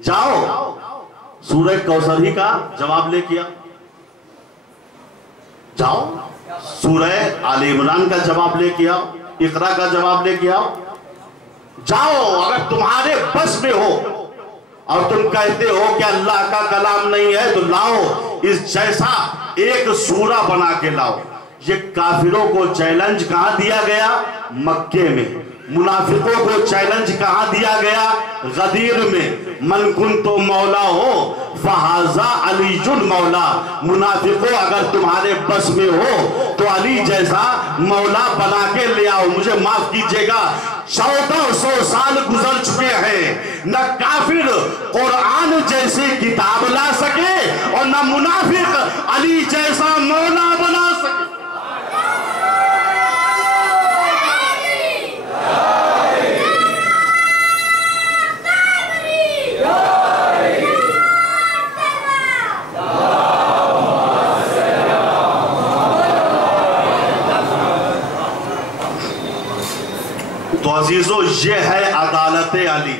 जाओ सूरह कौसर ही का जवाब लेके आओ। जाओ सूरह आले इमरान का जवाब लेके आओ, इकरा का जवाब लेके आओ। जाओ, अगर तुम्हारे बस में हो और तुम कहते हो कि अल्लाह का कलाम नहीं है तो लाओ इस जैसा एक सूरा बना के लाओ। ये काफिरों को चैलेंज कहां दिया गया? मक्के में। मुनाफिकों को चैलेंज कहां दिया गया? गदीर में। मन कुन तो मौला हो फहाजा अलीजुल मौला। मुनाफिकों, अगर तुम्हारे बस में हो तो अली जैसा मौला बना के ले आओ। मुझे माफ कीजिएगा, 1400 साल गुजर चुके हैं, न काफिर कुरान जैसी किताब ला सके और न मुनाफिक अली जैसा मौला बना सके। तो अजीजों, ये है अदालत अली।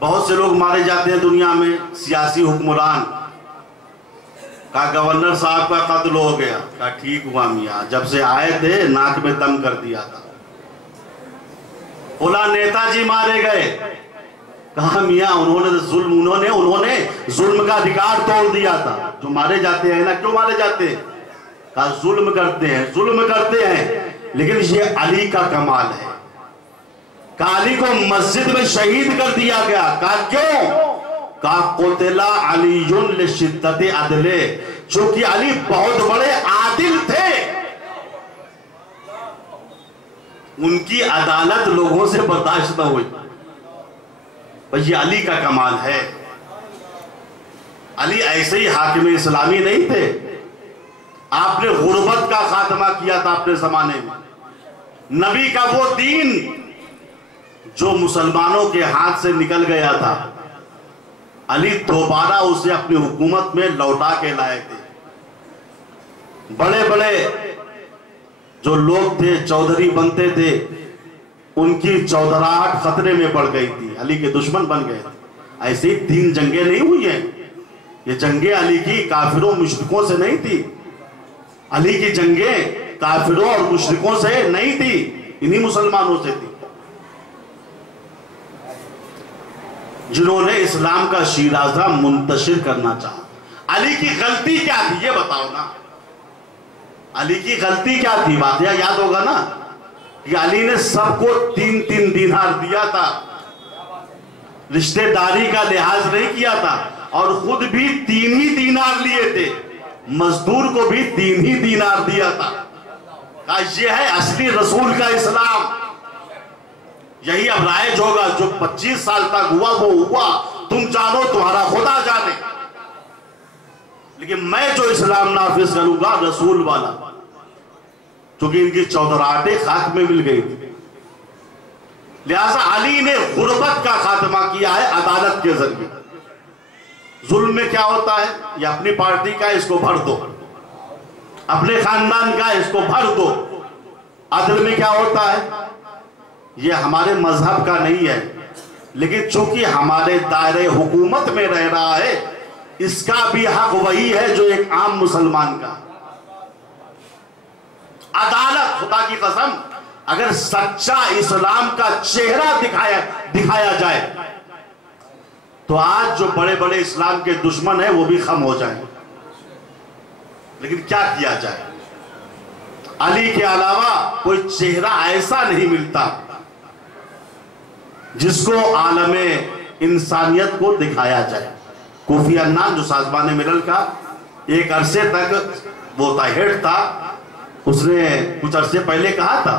बहुत से लोग मारे जाते हैं दुनिया में, सियासी हुक्मरान का गवर्नर साहब का कत्ल हो गया, का ठीक हुआ मियाँ, जब से आए थे नाक में दम कर दिया था। बोला नेताजी मारे गए, कहा मियाँ उन्होंने जुल्म का अधिकार तोड़ दिया था। जो मारे जाते हैं ना, क्यों मारे जाते हैं? कहा जुल्म करते हैं। लेकिन ये अली का कमाल है। अली को मस्जिद में शहीद कर दिया गया। कहा क्यों? कहा कोतेला अलीयुन लिशिद्दति अदले, क्योंकि अली बहुत बड़े आदिल थे। उनकी अदालत लोगों से बर्दाश्त न हुई। भाई ये अली का कमाल है। अली ऐसे ही हाकिम इस्लामी नहीं थे। आपने गुर्बत का खात्मा किया था अपने जमाने में। नबी का वो दीन जो मुसलमानों के हाथ से निकल गया था, अली दोबारा उसे अपनी हुकूमत में लौटा के लाए थे। बड़े बड़े जो लोग थे, चौधरी बनते थे, उनकी चौधराहट खतरे में पड़ गई थी, अली के दुश्मन बन गए थे। ऐसी 3 जंगें नहीं हुई हैं। ये जंगें अली की काफिरों मुश्रिकों से नहीं थी। अली की जंगें काफिरों और मुश्रिकों से नहीं थी, इन्हीं मुसलमानों से थी, जिन्होंने इस्लाम का शीराज़ा मुंतशिर करना चाहा। अली की गलती क्या थी ये बताओ ना। अली की गलती क्या थी? वाक़या याद होगा ना कि अली ने सबको 3-3 दीनार दिया था, रिश्तेदारी का लिहाज नहीं किया था, और खुद भी 3 ही दीनार लिए थे, मजदूर को भी 3 ही दीनार दिया था। कहा यह है असली रसूल का इस्लाम। यही अब राइज होगा। जो 25 साल तक हुआ वो हुआ, तुम जानो तुम्हारा खुदा जाने। लेकिन मैं जो इस्लाम नाफिज करूंगा रसूल वाला, क्योंकि इनकी चौधराहटें खाक में मिल गई थी। लिहाजा अली ने गुर्बत का खात्मा किया है अदालत के जरिए। जुल्म में क्या होता है? ये अपनी पार्टी का, इसको भर दो, अपने खानदान का, इसको भर दो। अदल में क्या होता है? ये हमारे मजहब का नहीं है, लेकिन चूंकि हमारे दायरे हुकूमत में रह रहा है, इसका भी हक वही है जो एक आम मुसलमान का। अदालत, खुदा की कसम, अगर सच्चा इस्लाम का चेहरा दिखाया जाए तो आज जो बड़े बड़े इस्लाम के दुश्मन हैं वो भी खम हो जाए। लेकिन क्या किया जाए? अली के अलावा कोई चेहरा ऐसा नहीं मिलता जिसको आलमे इंसानियत को दिखाया जाए। कोफी अन्नान जो साज़बान मिलल का एक अरसे तक वो हेड था, उसने कुछ अरसे पहले कहा था,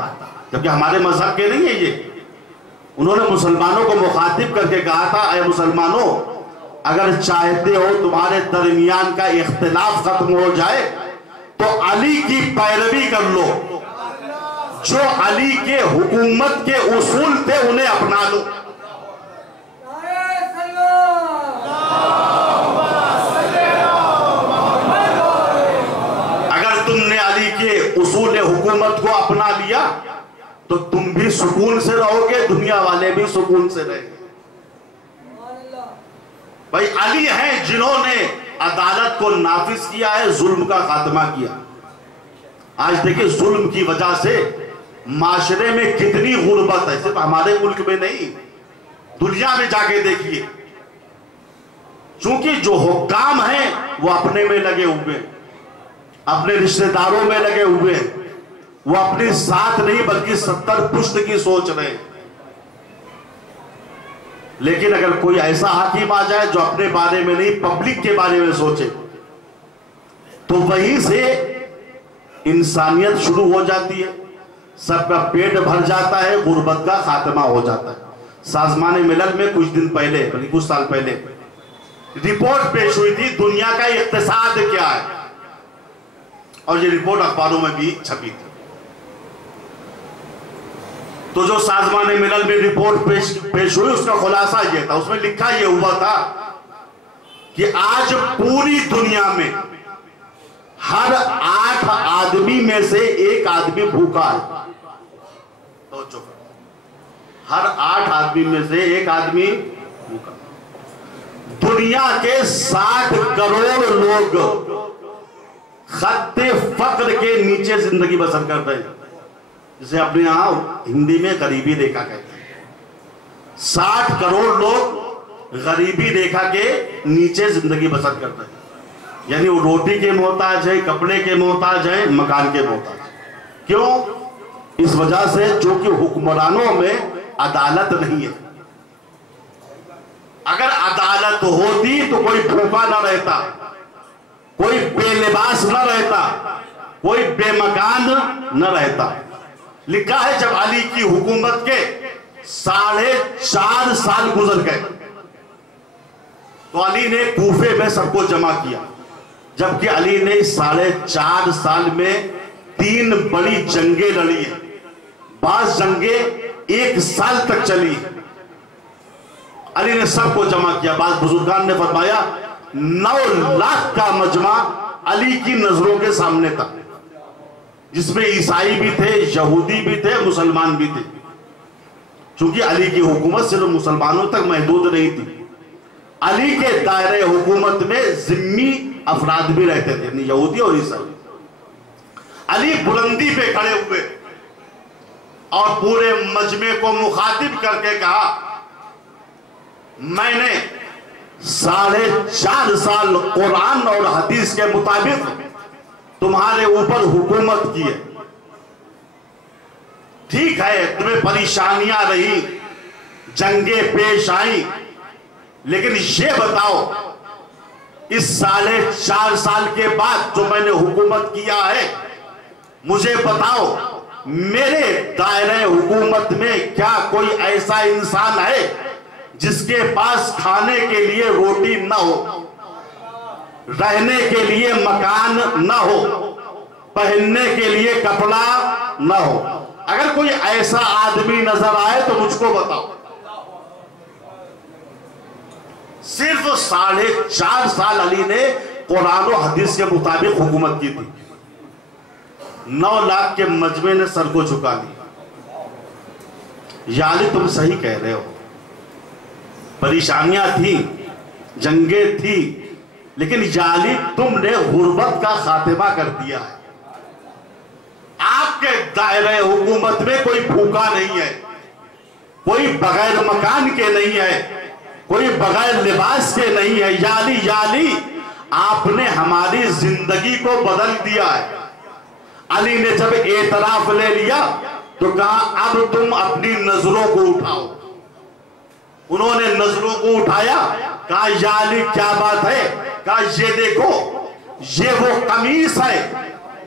जबकि हमारे मजहब के नहीं है ये, उन्होंने मुसलमानों को मुखातिब करके कहा था, अरे मुसलमानों, अगर चाहते हो तुम्हारे दरमियान का इख्तिलाफ खत्म हो जाए तो अली की पैरवी कर लो, जो अली के हुकूमत के उसूल थे उन्हें अपना लो। अगर तुमने अली के उसूल हुकूमत को अपना लिया तो तुम भी सुकून से रहोगे, दुनिया वाले भी सुकून से रहेंगे। भाई अली हैं जिन्होंने अदालत को नाफिज किया है, जुल्म का खात्मा किया। आज देखिए जुल्म की वजह से माशरे में कितनी गुर्बत है, सिर्फ हमारे मुल्क में नहीं, दुनिया में जाके देखिए। क्योंकि जो हुक्काम हैं वो अपने में लगे हुए, अपने रिश्तेदारों में लगे हुए, वो अपनी साथ नहीं बल्कि 70 पुश्त की सोच रहे हैं। लेकिन अगर कोई ऐसा हाकिम आ जाए जो अपने बारे में नहीं पब्लिक के बारे में सोचे, तो वहीं से इंसानियत शुरू हो जाती है, सबका पेट भर जाता है, गुर्बत का खात्मा हो जाता है। साज़बान मिलल में कुछ दिन पहले, बल्कि कुछ साल पहले रिपोर्ट पेश हुई थी, दुनिया का इक्तिसाद क्या है, और ये रिपोर्ट अखबारों में भी छपी थी। तो जो साज़बान मिलल में रिपोर्ट पेश हुई उसका खुलासा यह था, उसमें लिखा यह हुआ था कि आज पूरी दुनिया में हर 8 आदमी में से 1 आदमी भूखा है। तो हर 8 आदमी में से 1 आदमी भूखा। दुनिया के 60 करोड़ लोग खत्ते फक्र के नीचे जिंदगी बसर कर रहे हैं, जिसे अपने यहां हिंदी में गरीबी रेखा कहते हैं। 60 करोड़ लोग गरीबी रेखा के नीचे जिंदगी बसर कर रहे हैं, यानी वो रोटी के मोहताज है, कपड़े के मोहताज है, मकान के मोहताज। क्यों? इस वजह से चूंकि हुक्मरानों में अदालत नहीं है। अगर अदालत होती तो कोई भूखा न रहता, कोई बेलिबास न रहता, कोई बेमकान न रहता। लिखा है जब अली की हुकूमत के 4.5 साल गुजर गए तो अली ने कूफे में सबको जमा किया, जबकि अली ने 4.5 साल में 3 बड़ी जंगें लड़ी हैं। बाज़ जंगें 1 साल तक चली। अली ने सबको जमा किया। बाज़ बुजुर्गान ने फरमाया 9 लाख का मजमा अली की नजरों के सामने था, जिसमें ईसाई भी थे, यहूदी भी थे, मुसलमान भी थे। क्योंकि अली की हुकूमत सिर्फ मुसलमानों तक महदूद नहीं थी, अली के दायरे हुकूमत में जिम्मी अफराद भी रहते थे, यहूदी और ईसाई। अली बुलंदी पे खड़े हुए और पूरे मजमे को मुखातिब करके कहा, मैंने 4.5 साल कुरान और हदीस के मुताबिक तुम्हारे ऊपर हुकूमत की है। ठीक है, तुम्हें परेशानियां रही, जंगे पेश आई, लेकिन ये बताओ इस 4.5 साल के बाद जो मैंने हुकूमत किया है, मुझे बताओ मेरे दायरे हुकूमत में क्या कोई ऐसा इंसान है जिसके पास खाने के लिए रोटी न हो, रहने के लिए मकान न हो, पहनने के लिए कपड़ा न हो? अगर कोई ऐसा आदमी नजर आए तो मुझको बताओ। सिर्फ 4.5 साल अली ने कुरान और हदीस के मुताबिक हुकूमत की थी। 9 लाख के मजमे ने सर को झुका दिया। यानी तुम सही कह रहे हो, परेशानियां थी, जंगे थी, लेकिन यानी तुमने गुर्बत का खात्मा कर दिया है। आपके दायरे हुकूमत में कोई भूखा नहीं है, कोई बगैर मकान के नहीं है, कोई बगैर लिबास के नहीं है। यानी आपने हमारी जिंदगी को बदल दिया है, अली ने जब एतराफ ले लिया तो कहा अब तुम अपनी नजरों को उठाओ। उन्होंने नजरों को उठाया, कहा या अली क्या बात है? कहा ये देखो, ये वो कमीज है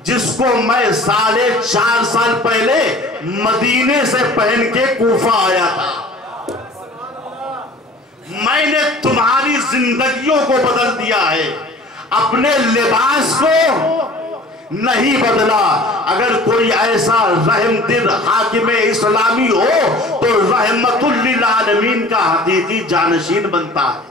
जिसको मैं 4.5 साल पहले मदीने से पहन के कूफा आया था। मैंने तुम्हारी जिंदगियों को बदल दिया है, अपने लिबास को नहीं बदला। अगर कोई ऐसा रहमदिल हाकिम इस्लामी हो तो रहमतुल लिल आलमीन का हकीकी जानशीन बनता है।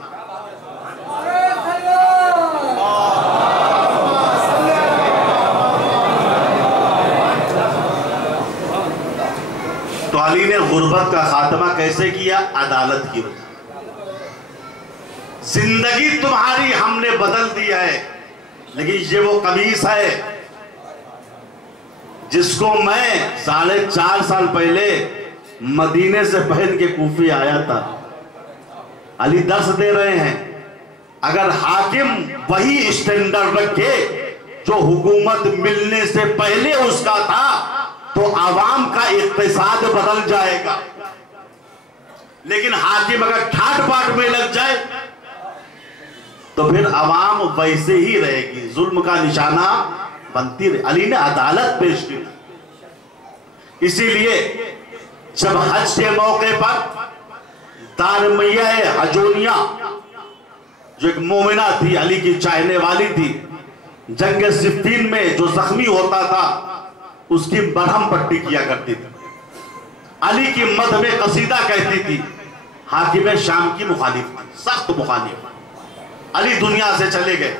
तो अली ने गुर्बत का खात्मा कैसे किया? अदालत की वजह। जिंदगी तुम्हारी हमने बदल दी है, लेकिन ये वो कमीज है जिसको मैं 4.5 साल पहले मदीने से पहन के कूफे आया था। अली दर्श दे रहे हैं, अगर हाकिम वही स्टैंडर्ड रखे जो हुकूमत मिलने से पहले उसका था तो आवाम का इक्तिसाद बदल जाएगा। लेकिन हाकिम अगर ठाट बाट में लग जाए तो फिर आवाम वैसे ही रहेगी, जुल्म का निशाना बनती रहे। अली ने अदालत पेश की। इसीलिए जब हज के मौके पर दारमिया हजोनिया जो एक मोमिना थी, अली की चाहने वाली थी, जंग सिफ्फीन में जो जख्मी होता था उसकी बरहम पट्टी किया करती थी। अली की मद में कसीदा कहती थी। हाकिम शाम की मुखालिफ थी, सख्त मुखालिफ। अली दुनिया से चले गए।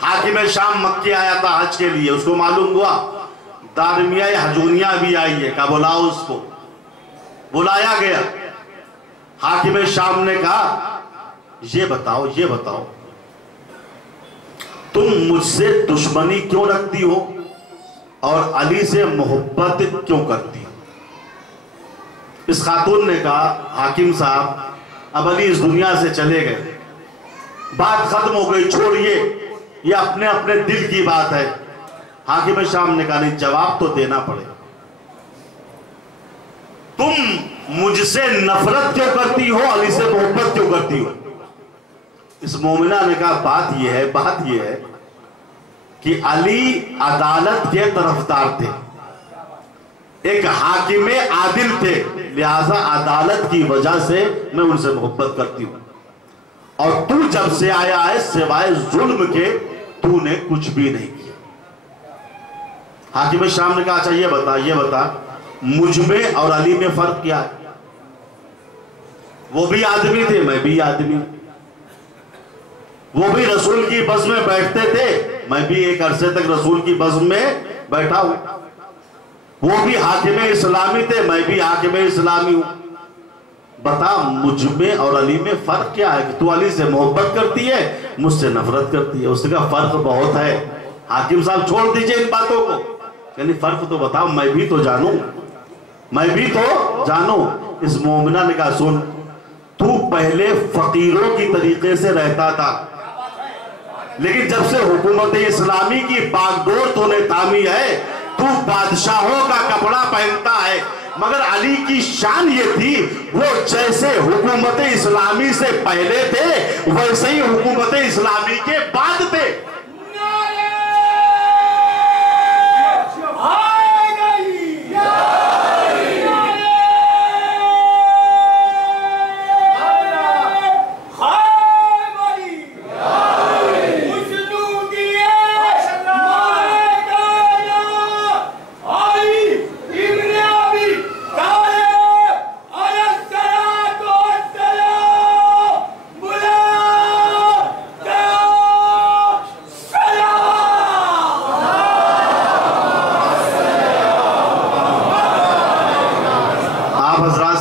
हाकिम शाम मक्के आया था हज के लिए, उसको मालूम हुआ दारमिया हजूनिया भी आई है, का बुलाओ उसको। बुलाया गया। हाकिम शाम ने कहा ये बताओ तुम मुझसे दुश्मनी क्यों रखती हो और अली से मोहब्बत क्यों करती हो? इस खातून ने कहा हाकिम साहब अब अली इस दुनिया से चले गए, बात खत्म हो गई, छोड़िए, ये अपने अपने दिल की बात है। हाकिम शाम ने कहा नहीं, जवाब तो देना पड़ेगा। तुम मुझसे नफरत क्यों करती हो, अली से मोहब्बत क्यों करती हो? इस मोमिना ने कहा बात यह है कि अली अदालत के तरफदार थे, एक हाकिम आदिल थे, लिहाजा अदालत की वजह से मैं उनसे मोहब्बत करती हूं। और तू जब से आया है सिवाय जुल्म के तूने कुछ भी नहीं किया। हाकिम शाम ने कहा अच्छा ये बता मुझ में और अली में फर्क क्या है? वो भी आदमी थे, मैं भी आदमी। वो भी रसूल की बस में बैठते थे, मैं भी एक अरसे तक रसूल की बस में बैठा हूं। वो भी हाकिम इस्लामी थे, मैं भी हाकिम इस्लामी हूं। बता मुझ में और अली में फर्क क्या है? कि तू अली से मोहब्बत करती है, मुझसे नफरत करती है। उसने कहा फर्क बहुत है। हाकिम साहब छोड़ दीजिए इन बातों को, यानी फर्क तो बताओ, मैं भी तो जानूं। इस मोमिना ने कहा सुन, तू पहले फकीरों की तरीके से रहता था, लेकिन जब से हुकूमत इस्लामी की बागडोर तूने थामी है, तू बादशाहों का कपड़ा पहनता है। मगर अली की शान ये थी, वो जैसे हुकूमत इस्लामी से पहले थे वैसे ही हुकूमत इस्लामी के बाद थे।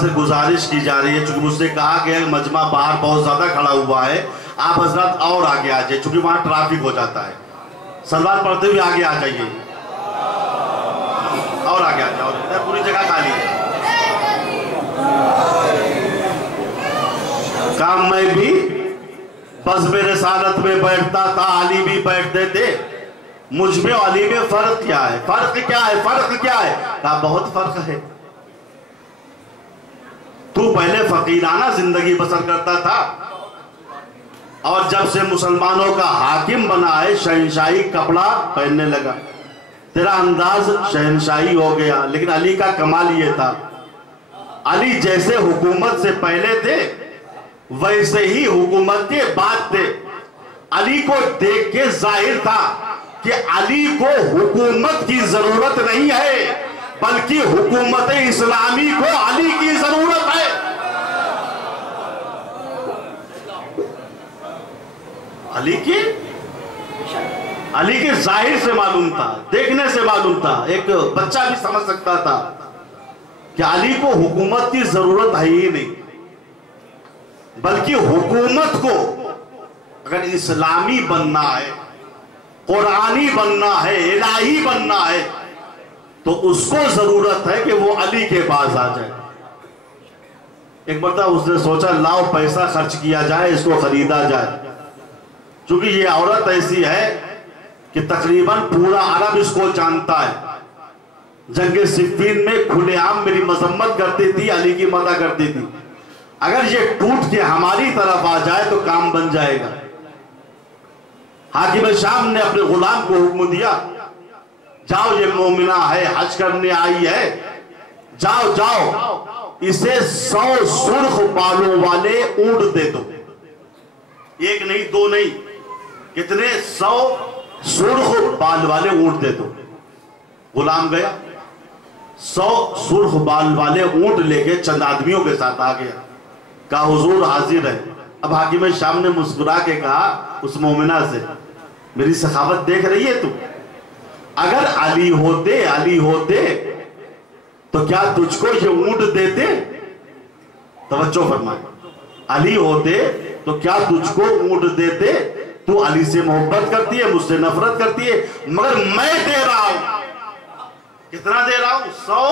गुजारिश की जा रही है, चूंकि मुझसे कहा गया मजमा बाहर बहुत ज्यादा खड़ा हुआ है, आप हजरत और आगे आ जाइए, चूंकि वहां ट्रैफिक हो जाता है। सलवार पढ़ते हुए आगे आ जाइए, और आगे आ जाओ, इधर पूरी जगह खाली है। काम में भी बस मेरे सालत में बैठता था, अली भी बैठते थे, मुझ में और अली में फर्क क्या है, फर्क क्या है, फर्क क्या है? कहा बहुत फर्क है। तू पहले फकीराना जिंदगी बसर करता था और जब से मुसलमानों का हाकिम बना है शहनशाही कपड़ा पहनने लगा, तेरा अंदाज शहनशाही हो गया। लेकिन अली का कमाल ये था, अली जैसे हुकूमत से पहले थे वैसे ही हुकूमत के बाद थे। अली को देख के जाहिर था कि अली को हुकूमत की जरूरत नहीं है बल्कि हुकूमत इस्लामी को अली की जरूरत है। अली के जाहिर से मालूम था, देखने से मालूम था, एक बच्चा भी समझ सकता था कि अली को हुकूमत की जरूरत है ही नहीं, बल्कि हुकूमत को अगर इस्लामी बनना है, कुरानी बनना है, इलाही बनना है, तो उसको जरूरत है कि वो अली के पास आ जाए। एक मरतबा उसने सोचा लाओ पैसा खर्च किया जाए, इसको खरीदा जाए। क्योंकि ये औरत ऐसी है कि तकरीबन पूरा अरब इसको जानता है। जंग सिफ़ीन में खुलेआम मेरी मजम्मत करती थी, अली की मदद करती थी। अगर ये टूट के हमारी तरफ आ जाए तो काम बन जाएगा। हाकिम शाम ने अपने गुलाम को हुक्म दिया, जाओ ये मोमिना है, हज करने आई है, जाओ जाओ इसे 100 सुर्ख बालों वाले ऊंट दे दो। एक नहीं, दो नहीं, कितने? 100 सुर्ख बाल वाले ऊंट दे दो। गुलाम गया, 100 सुर्ख बाल वाले ऊंट लेके चंद आदमियों के साथ आ गया। कहा हुजूर हाजिर है। अब हाकिम शाम ने मुस्कुरा के कहा उस मोमिना से, मेरी सखावत देख रही है तू? अगर अली होते तो क्या तुझको ये ऊंट देते? तवज्जो फरमाए, अली होते तो क्या तुझको ऊंट देते? तू अली से मोहब्बत करती है, मुझसे नफरत करती है, मगर मैं दे रहा हूं। कितना दे रहा हूं? 100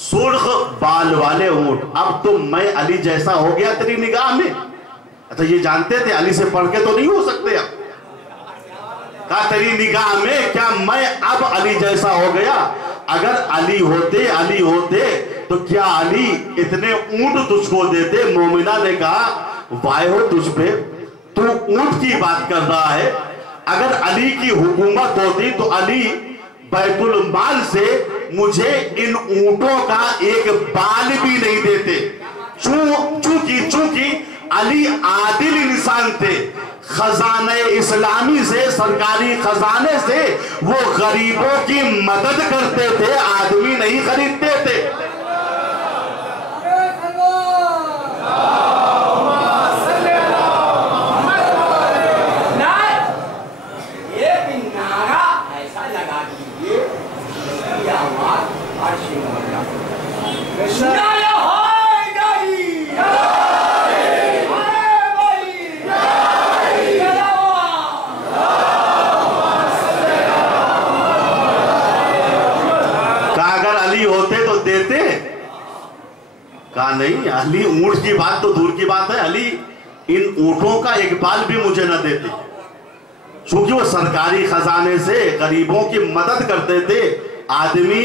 सुर्ख बाल वाले ऊंट। अब तो मैं अली जैसा हो गया तेरी निगाह में? अच्छा, ये जानते थे अली से पढ़ के तो नहीं हो सकते। अब कहा तेरी निगाह में क्या मैं अब अली जैसा हो गया? अगर अली होते तो क्या अली इतने ऊंट तुझको देते? मोमिना ने कहा वाह हो तुझ पे, तू ऊंट की बात कर रहा है। अगर अली की हुकूमत होती तो अली बैतुल माल से मुझे इन ऊंटों का एक बाल भी नहीं देते। चूंकि अली आदिल इंसान थे, खजाने इस्लामी से, सरकारी खजाने से वो गरीबों की मदद करते थे, आदमी नहीं खरीदते थे। कहा नहीं, अली ऊंट की बात तो दूर की बात है, अली इन ऊंटों का एक बाल भी मुझे न देते। क्योंकि वो सरकारी खजाने से गरीबों की मदद करते थे, आदमी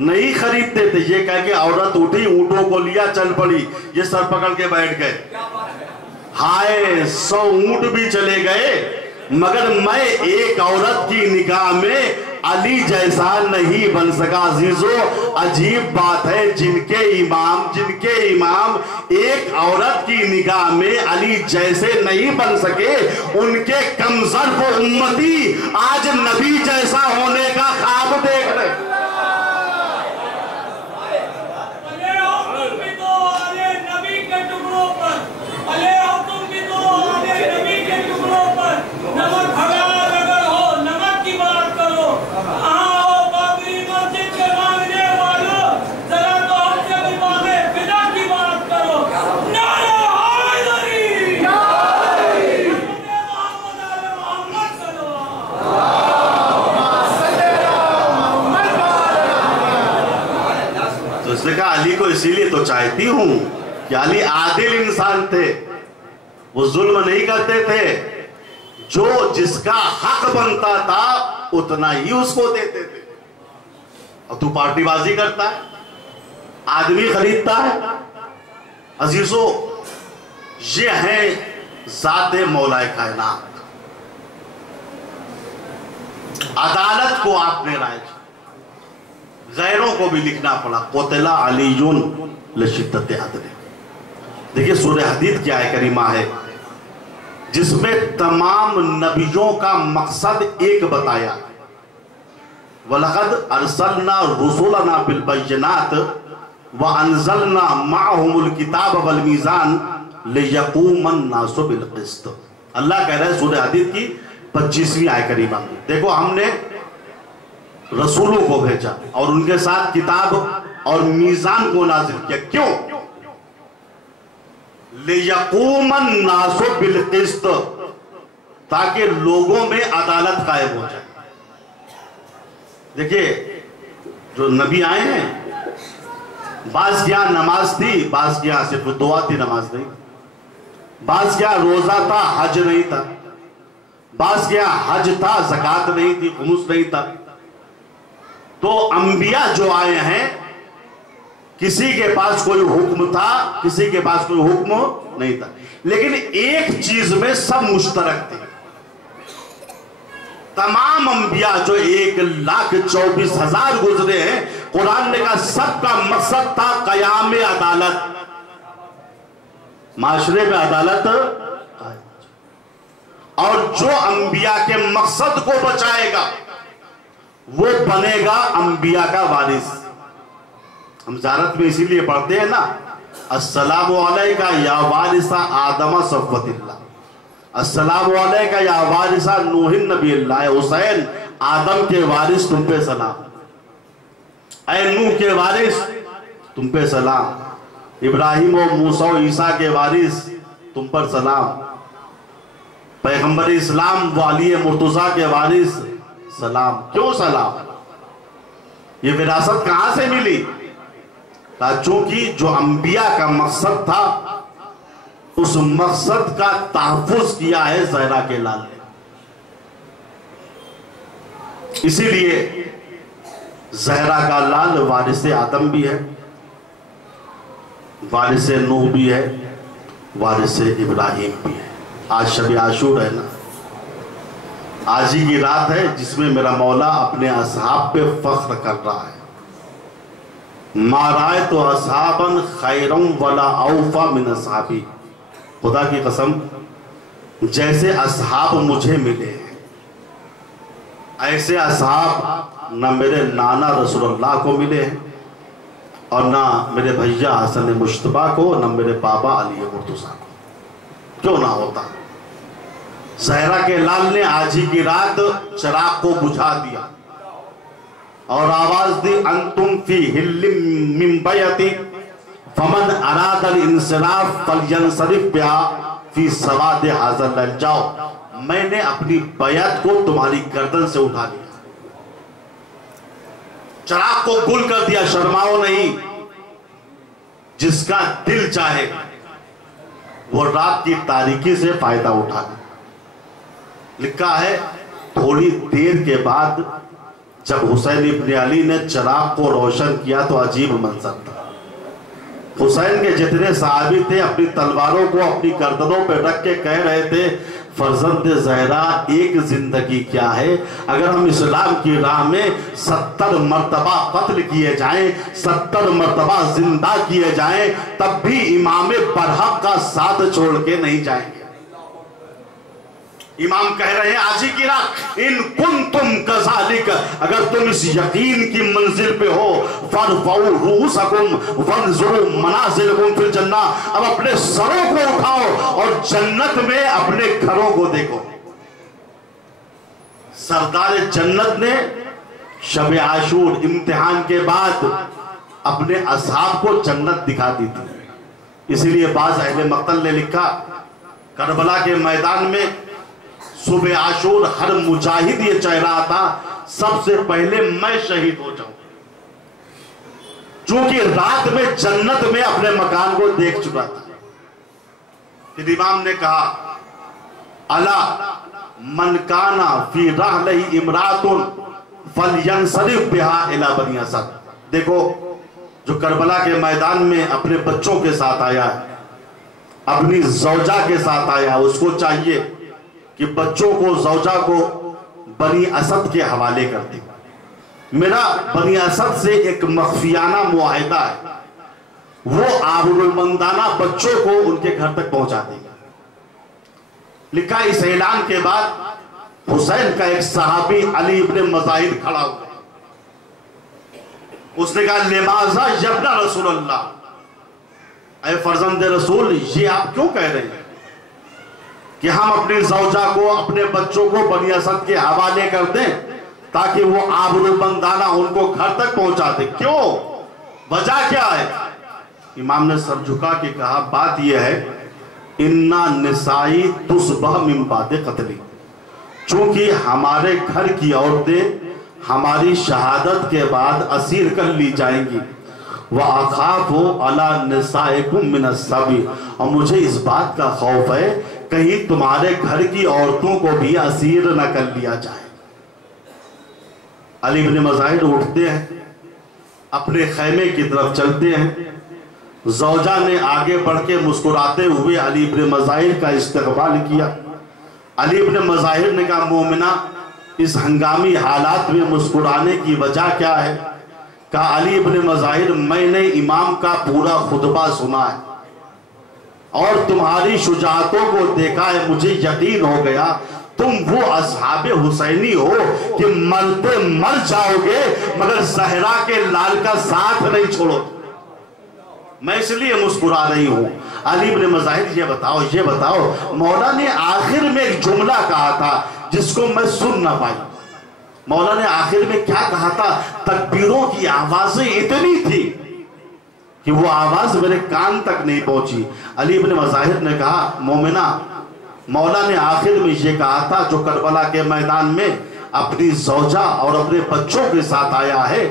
नहीं खरीदते थे। ये कह के औरत उठी, ऊंटों को लिया, चल पड़ी, ये सर पकड़ के बैठ गए। हाय 100 ऊंट भी चले गए, मगर मैं एक औरत की निगाह में अली जैसा नहीं बन सका। अजीजों, अजीब बात है, जिनके इमाम एक औरत की निगाह में अली जैसे नहीं बन सके, उनके कमजोर उम्मती आज नबी जैसा होने का ख्वाब देख रहे। अली को इसीलिए तो चाहती हूं कि अली आदिल इंसान थे, वो जुल्म नहीं करते थे, जो जिसका हक बनता था उतना ही उसको देते थे। और तू पार्टीबाजी करता है, आदमी खरीदता है। अजीजों, ये है ज़ाते मौलाए कायनात। अदालत को आपने राय, गैरों को भी लिखना पड़ा। कोतला अलीयुन लशिद्दत अदले। देखिए सूरह हदीद की आयत करीमा है जिसमें तमाम नबियों का मकसद एक बताया। वलक़द अरसलना रुसुलना बिल बय्यिनात व अंज़लना मअहुमुल किताब वल मीज़ान लियक़ूमन नासु बिल क़िस्त। अल्लाह कह रहा है सूरह हदीद की 25वीं आयत करीमा में, देखो हमने रसूलों को भेजा और उनके साथ किताब और मीज़ान को नाज़िल किया। क्यों? लियक़ूमन नासु बिल क़िस्त, ताकि लोगों में अदालत कायम हो जाए। देखिए जो नबी आए हैं, बाज़ क्या नमाज थी, बाज़ क्या सिर्फ दुआ थी, नमाज नहीं। बाज़ क्या रोजा था, हज नहीं था। बाज़ क्या हज था, ज़कात नहीं थी, खुमुस नहीं था। तो अंबिया जो आए हैं, किसी के पास कोई हुक्म था, किसी के पास कोई हुक्म नहीं था, लेकिन एक चीज में सब मुश्तरक थे। तमाम अंबिया जो 1,24,000 गुजरे हैं, कुरान ने कहा सबका मकसद था कयाम अदालत, माशरे में अदालत। और जो अंबिया के मकसद को बचाएगा वो बनेगा अंबिया का वारिस। हम ज़ारत में इसीलिए पढ़ते हैं ना, अस्सलामु अलैका या वारिसा आदम सफ़वतिल्लाह, अस्सलामु अलैका या वारिसा नूहिन नबील्लाह। हुसैन आदम के वारिस तुम पे सलाम, ऐ नूह के वारिस तुम पे सलाम, इब्राहिम और मूसा और ईसा के वारिस तुम पर सलाम, पैगंबर इस्लाम वाली मुर्तज़ा के वारिस सलाम। क्यों सलाम? ये विरासत कहां से मिली? चूंकि जो अंबिया का मकसद था उस मकसद का तहफ़्फ़ुज़ किया है ज़हरा के लाल ने। इसीलिए ज़हरा का लाल वारिस आदम भी है, वारिस नूह भी है, वारिस इब्राहिम भी है। आज शब आशूर है ना, आज ही की रात है जिसमें मेरा मौला अपने असहाब पे फख्र कर रहा है। माराए तो असहाबन खैरम वला औफा मिन असहाबी। खुदा की कसम, जैसे असहाब मुझे मिले हैं ऐसे असहाब न मेरे नाना रसूलुल्लाह को मिले हैं और ना मेरे भैया हसन मुश्तबा को, न मेरे बाबा अली मुर्तज़ा को। क्यों ना होता? ज़हरा के लाल ने आज ही की रात चिराग को बुझा दिया और आवाज दी, अंतुम फी हिल्लिम मिन बैती फमन अरादल इंसराफ फलयंसरिफ बिहा फी सवाद हाज़ल लैल। जाओ, मैंने अपनी बैत को तुम्हारी गर्दन से उठा लिया, चिराग को गुल कर दिया, शर्माओ नहीं। जिसका दिल चाहे वो रात की तारीकी से फायदा उठा ले। लिखा है थोड़ी देर के बाद जब हुसैन इब्न अली ने चिराग को रोशन किया तो अजीब मंजर था। हुसैन के जितने सहाबी थे अपनी तलवारों को अपनी गर्दनों पर रख के कह रहे थे, फर्जंद ज़हरा एक जिंदगी क्या है, अगर हम इस्लाम की राह में 70 मरतबा कत्ल किए जाएं, 70 मरतबा जिंदा किए जाएं, तब भी इमाम बरहक का साथ छोड़ के नहीं जाएंगे। इमाम कह रहे हैं आज ही की रात, इन कुंतुम कज़ालिक, अगर तुम इस यकीन की मंजिल पे हो, फरफ़ऊ रूसकुम वंज़ुरू मनाज़िलकुम फिल जन्ना, अब अपने सरों को उठाओ और जन्नत में अपने घरों को देखो। सरदार जन्नत ने शब आशूर इम्तिहान के बाद अपने असहाब को जन्नत दिखा दी थी। इसीलिए बाज़ अहले मक्तल ने लिखा, करबला के मैदान में सुबह आशूर हर मुजाहिद ये चाह रहा था सबसे पहले मैं शहीद हो जाऊं, क्योंकि रात में जन्नत में अपने मकान को देख चुका था। फिर इमाम ने कहा अला मन काना फी रहलही इमरातुन फलयंसरिफ बिहा इला बनी असद। देखो, जो करबला के मैदान में अपने बच्चों के साथ आया है, अपनी जौजा के साथ आया, उसको चाहिए कि बच्चों को, जौजा को बनी असद के हवाले कर दे। मेरा बनी असद से एक मख्फियाना मुआहिदा है, वो आबरूमंदाना बच्चों को उनके घर तक पहुंचा देगा। लिखा, इस ऐलान के बाद हुसैन का एक सहाबी अली इब्ने मज़ाहिर खड़ा हुआ, उसने कहा, लिमाज़ा यब्ना रसूल अल्लाह, ऐ फर्जंद रसूल, ये आप क्यों कह रहे हैं कि हम अपनी जौजा को, अपने बच्चों को बनी असद के हवाले कर दें ताकि वो आबरूमंदाना उनको घर तक पहुंचा दे? क्यों, वजह क्या है? इमाम ने सर झुका के कहा, बात यह है, इन्ना निसाई तुस्बह मिन बादे कत्ली, चूंकि हमारे घर की औरतें हमारी शहादत के बाद असीर कर ली जाएंगी, वह अखाफु अला निसाइकुम मिन अस्सबी, और मुझे इस बात का खौफ है कहीं तुम्हारे घर की औरतों को भी असीर न कर लिया जाए। अली इब्ने मज़ाहिर उठते हैं, अपने खैमे की तरफ चलते हैं। जौजा ने आगे बढ़ के मुस्कुराते हुए अली इब्ने मज़ाहिर का इस्तकबाल किया। अली इब्ने मज़ाहिर ने कहा, मोमिना, इस हंगामी हालात में मुस्कुराने की वजह क्या है? कहा, अली इब्ने मज़ाहिर, मैंने इमाम का पूरा खुतबा सुना है और तुम्हारी शुजाअतों को देखा है, मुझे यकीन हो गया तुम वो असहाबे हुसैनी हो कि मरते मर जाओगे मगर ज़हरा के लाल का साथ नहीं छोड़ो। मैं इसलिए मुस्कुरा रही हूं। अली इब्ने मज़ाहिर, ये बताओ, मौला ने आखिर में एक जुमला कहा था जिसको मैं सुन ना पाई। मौला ने आखिर में क्या कहा था? तकबीरों की आवाजें इतनी थी कि वो आवाज मेरे कान तक नहीं पहुंची। अली इब्ने मज़ाहिर ने कहा, मोमिना, मौला ने आखिर में ये कहा था, जो करबला के मैदान में अपनी जौजा और अपने बच्चों के साथ आया है,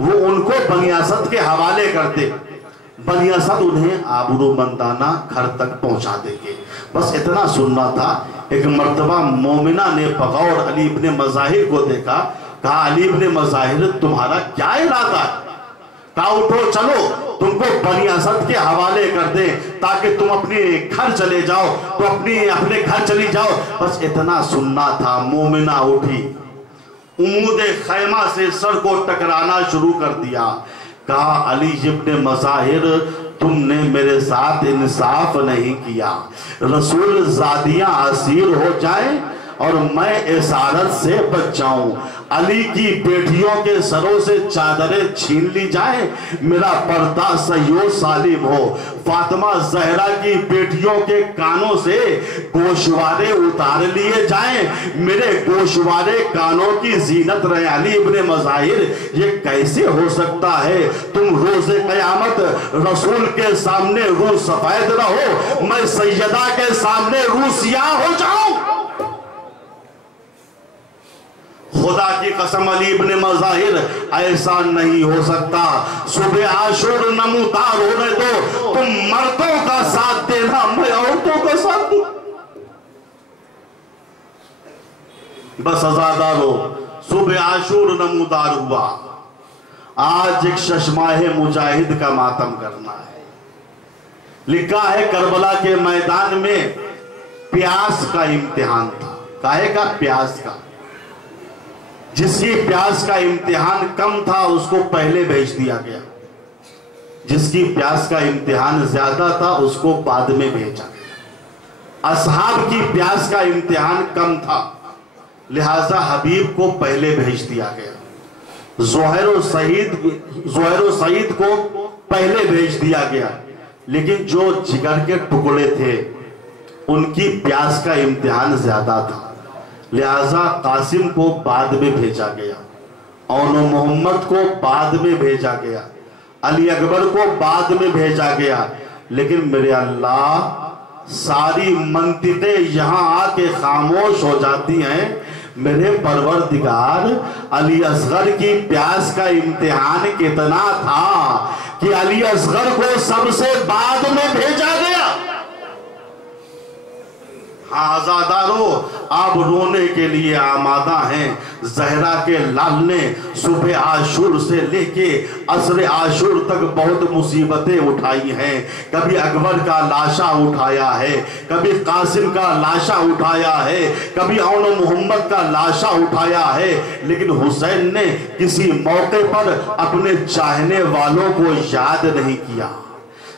वो उनको बनी असद के हवाले करते, बनी असद उन्हें आबरूमंदाना घर तक पहुंचा देंगे। बस इतना सुनना था। एक मर्तबा मोमिना ने बगौर अली इब्ने मज़ाहिर को देखा, कहा, अली इब्ने मज़ाहिर, तुम्हारा क्या इरादा है? कहा, उठो, चलो, तुमको बनी असद के हवाले कर दे ताकि तुम अपने घर चले जाओ, तो अपने घर चली जाओ। बस इतना सुनना था। मोमिना उठी, उमूदे खैमा से सर को टकराना शुरू कर दिया। कहा, अली इब्ने मज़ाहिर, तुमने मेरे साथ इंसाफ नहीं किया। रसूल ज़ादियां असीर हो जाएं और मैं इसारत से बच जाऊं, अली की बेटियों के सरों से चादरें छीन ली जाए, मेरा पर्दा सयो सालिम हो, फातिमा ज़हरा की बेटियों के कानों से गोशवारे उतार लिए जाएं, मेरे गोशवारे कानों की जीनत रहे। अली इब्ने मज़ाहिर, ये कैसे हो सकता है? तुम रोज़े क़यामत रसूल के सामने रूह सफेद रहो, मैं सैयदा के सामने रूह सियाह हो जाऊं। खुदा की कसम अली इब्ने मज़ाहिर, ऐसा नहीं हो सकता। सुबह आशूर नमूदार होने दो, तुम मर्दों का साथ देना, मैं औरतों का साथ दूं। बस आजादारो, सुबह आशूर नमूदार हुआ, आज एक शशमाहे मुजाहिद का मातम करना है। लिखा है, करबला के मैदान में प्यास का इम्तिहान था। काहे का? प्यास का। जिसकी प्यास का इम्तिहान कम था उसको पहले भेज दिया गया, जिसकी प्यास का इम्तिहान ज्यादा था उसको बाद में भेजा गया। असहाब की प्यास का इम्तिहान कम था, लिहाजा हबीब को पहले भेज दिया गया। ज़ुहैर सईद को पहले भेज दिया गया, लेकिन जो जिगर के टुकड़े थे उनकी प्यास का इम्तिहान ज्यादा था, लिहाजा कासिम को बाद में भेजा गया, और मोहम्मद को बाद में भेजा गया, अली अकबर को बाद में भेजा गया। लेकिन मेरे अल्लाह, सारी मंतिक़े यहाँ आके खामोश हो जाती हैं। मेरे परवरदिगार, अली असगर की प्यास का इम्तिहान कितना था कि अली असगर को सबसे बाद में भेजा गया। हाँ आज़ादारों, आप रोने के लिए आमादा हैं। ज़हरा के लाल ने सुबह आशूर से लेके असर आशूर तक बहुत मुसीबतें उठाई हैं। कभी अकबर का लाशा उठाया है, कभी कासिम का लाशा उठाया है, कभी औन मोहम्मद का लाशा उठाया है, लेकिन हुसैन ने किसी मौके पर अपने चाहने वालों को याद नहीं किया।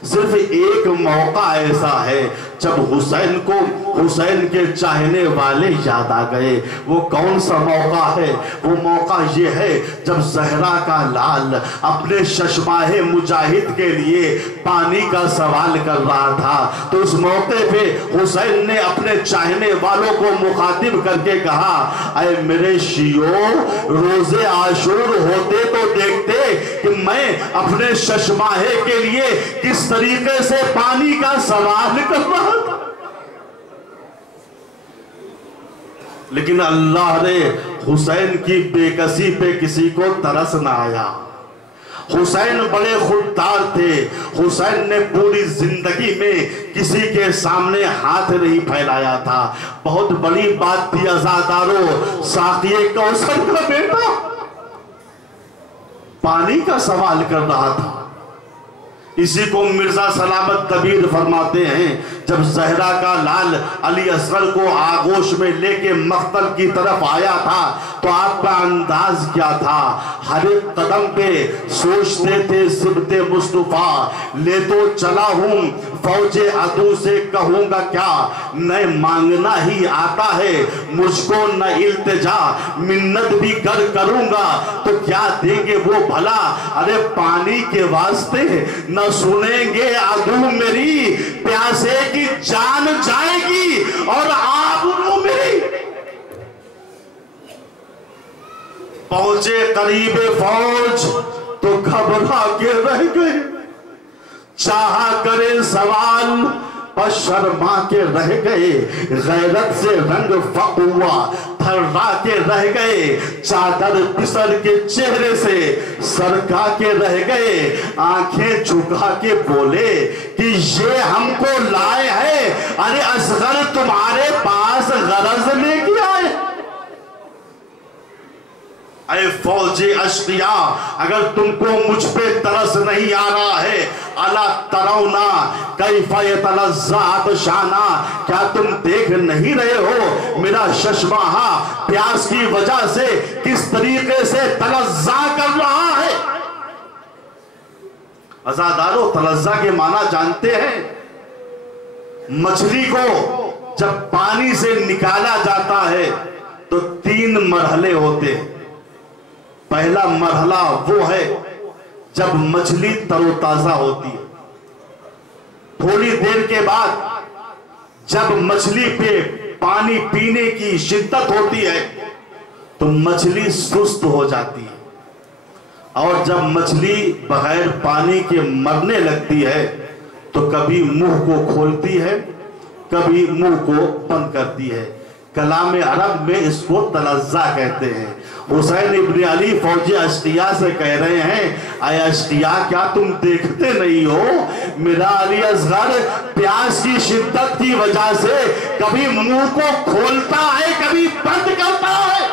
सिर्फ एक मौका ऐसा है जब हुसैन को हुसैन के चाहने वाले याद आ गए। वो कौन सा मौका है? वो मौका ये है जब ज़हरा का लाल अपने शशमाहे मुजाहिद के लिए पानी का सवाल कर रहा था, तो उस मौके पे हुसैन ने अपने चाहने वालों को मुखातिब करके कहा, अरे मेरे शियो, रोजे आशूर होते तो देखते कि मैं अपने शशमाहे के लिए किस तरीके से पानी का सवाल कर रहा था। लेकिन अल्लाह ने हुसैन की बेकसी पे किसी को तरस ना आया। हुसैन बड़े खुददार थे। हुसैन ने पूरी जिंदगी में किसी के सामने हाथ नहीं फैलाया था। बहुत बड़ी बात थी अज़ादारों, साक़िए कौसर का बेटा पानी का सवाल कर रहा था। इसी को मिर्जा सलामत कबीर फरमाते हैं, जब ज़हरा का लाल अली असगर को आगोश में लेके मख्तल की तरफ आया था तो आपका अंदाज क्या था? हर एक कदम पे सोचते थे सिबते मुस्तफा, ले तो चला हूं फौजे अदू से कहूंगा क्या, न मांगना ही आता है मुझको न इल्तिजा, मिन्नत भी कर करूंगा तो क्या देंगे वो भला, अरे पानी के वास्ते न सुनेंगे अदू मेरी, प्यासे की जान जाएगी और आबरू मेरी। पहुंचे करीबे फौज तो घबरा के रह गए, चाहा करे सवाल पर शर्मा के रह गए, गैरत से रंग फक हुआ थर्रा के रह गए, चादर पिसर के चेहरे से सरका के रह गए, आंखें झुका के बोले कि ये हमको लाए हैं, अरे असगर तुम्हारे पास गरज लेके आए। अरे फौजी अश्किया, अगर तुमको मुझ पे तरस नहीं आ रहा है, अला तरौना कैफा यतलज़्ज़ात शाना, क्या तुम देख नहीं रहे हो मेरा शशमाहा प्यास की वजह से किस तरीके से तलज़्ज़ा कर रहा है। अज़ादारों, तलज़्ज़ा के माना जानते हैं? मछली को जब पानी से निकाला जाता है तो 3 मरहले होते हैं। पहला मरहला वो है जब मछली तरोताजा होती है। थोड़ी देर के बाद जब मछली पे पानी पीने की शिद्दत होती है तो मछली सुस्त हो जाती है, और जब मछली बगैर पानी के मरने लगती है तो कभी मुंह को खोलती है, कभी मुंह को बंद करती है। कलाम अरब में इसको तलज़्ज़ा कहते हैं। हुसैन इब्न अली फौजी अश्किया से कह रहे हैं, अय अश्किया, क्या तुम देखते नहीं हो मेरा अली असगर प्यास की शिद्दत की वजह से कभी मुंह को खोलता है, कभी बंद करता है,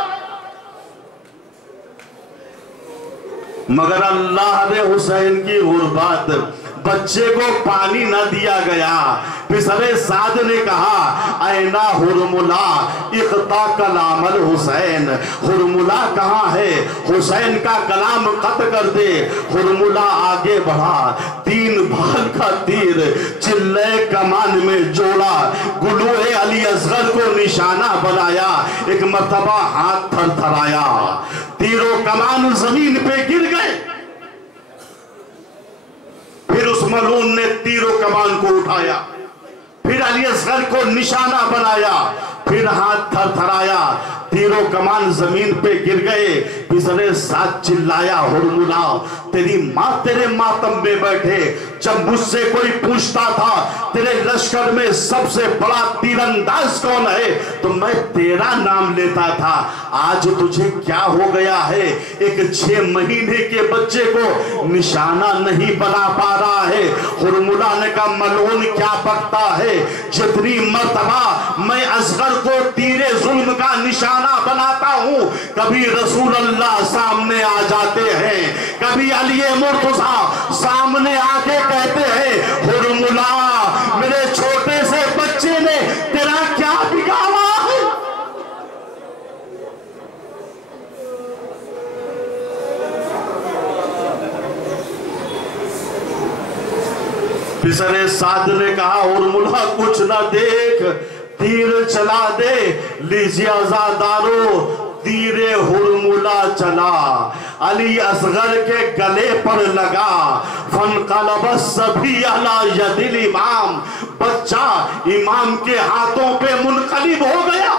मगर अल्लाह ने हुसैन की गुर्बत, बच्चे को पानी न दिया गया। फिसरे साद ने कहा, ऐना हुरमुला इख्ता कलामल हुसैन, हुरमुला कहाँ है, हुसैन का कलाम कत कर दे। हुरमुला आगे बढ़ा, 3 भाल का तीर चिल्ले कमान में जोड़ा, गुलूए अली असगर को निशाना बनाया, एक मर्तबा हाथ थरथराया, तीरों कमान जमीन पे गिर गए। फिर उस मलून ने तीरों कमान को उठाया, फिर अली असगर को निशाना बनाया, फिर हाथ थरथराया, तीरों कमान जमीन पे गिर गए। पिछले साथ चिल्लाया, हुरमुला तेरी माँ तेरे मातम में बैठे। जब मुझसे कोई पूछता था तेरे लश्कर में सबसे बड़ा तीरंदाज कौन है, तो मैं तेरा नाम लेता था। आज तुझे क्या हो गया है? एक 6 महीने के बच्चे को निशाना नहीं बना पा रहा है। हुरमुला ने कहा मलून क्या पकता है, जितनी मर्तबा मैं असगर को तीरे जुल्म का निशाना बनाता हूं, कभी रसूल अल्लाह सामने आ जाते हैं, कभी अली मुर्तजा सामने आके कहते हैं हुरमुला मेरे छोटे से बच्चे ने तेरा क्या बिगाड़ा है। पिसरे साध ने कहा हुरमुला कुछ ना देख, तीर चला दे, लीजिए आजादारो तीरे हुरमुला चला। अली असगर के गले पर लगा, फनकलबस सभी अला यदिल इमाम, बच्चा इमाम के हाथों पे मुनकलिब हो गया।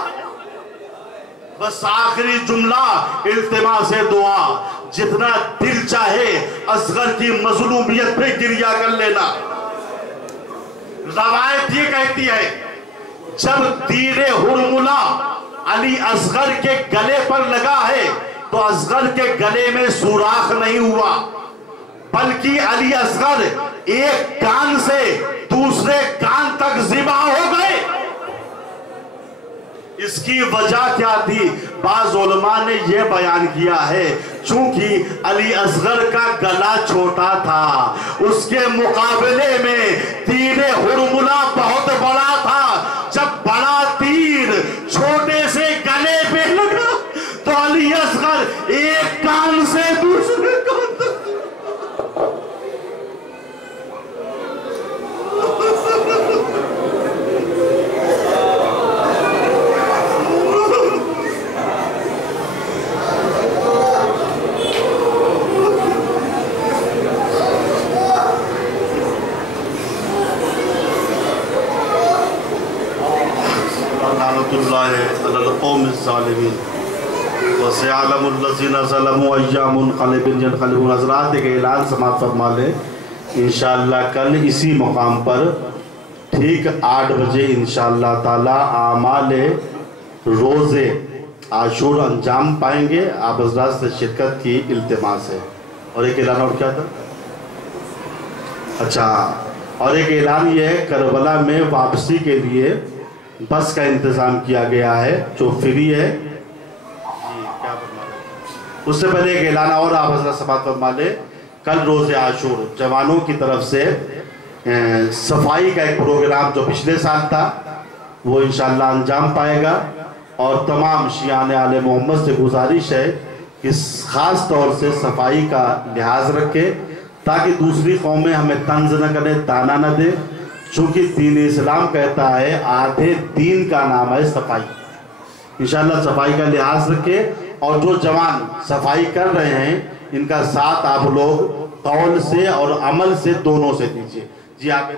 बस आखिरी जुमला इल्तिमा से दुआ, जितना दिल चाहे असगर की मजलूमियत पे गिरिया कर लेना। रवायत ये कहती है जब तीरे हुरमुला अली असगर के गले पर लगा है तो असगर के गले में सुराख नहीं हुआ, बल्कि अली असगर एक कान से दूसरे कान तक ज़िबा हो गए। इसकी वजह क्या थी? बाज़ उलमा ने यह बयान किया है चूंकि अली असगर का गला छोटा था, उसके मुकाबले में तीरे हुरमुला बहुत बड़ा था। जब बड़ा तीर छोटे से गले पे लगा तो अली असगर एक कान से दूसरे कान तक। हज़रात एक ऐलान समाप्त फरमा लें, इंशाअल्लाह कल इसी मुकाम पर ठीक 8 बजे इंशाअल्लाह ताला आमाले रोज़े आशूर अंजाम पाएंगे। आप हज़रात से शिरकत की इल्तिमास है। और एक ऐलान और क्या था? अच्छा, और एक ऐलान ये है करबला में वापसी के लिए बस का इंतज़ाम किया गया है जो फ्री है। उससे पहले एक ऐलान और आप हज़रत समाअत फरमा लें, कल रोज़े आशूर जवानों की तरफ से सफाई का एक प्रोग्राम जो पिछले साल था वो इंशाअल्लाह अंजाम पाएगा। और तमाम शियाने आले मोहम्मद से गुजारिश है कि ख़ास तौर से सफाई का लिहाज रखें ताकि दूसरी कौमें हमें तंज न करें, ताना न दें, चूँकि दीन इस्लाम कहता है आधे दीन का नाम है सफाई। इंशाअल्लाह सफाई का लिहाज रखें। और जो जवान सफाई कर रहे हैं इनका साथ आप लोग कौल से और अमल से दोनों से दीजिए। जी आप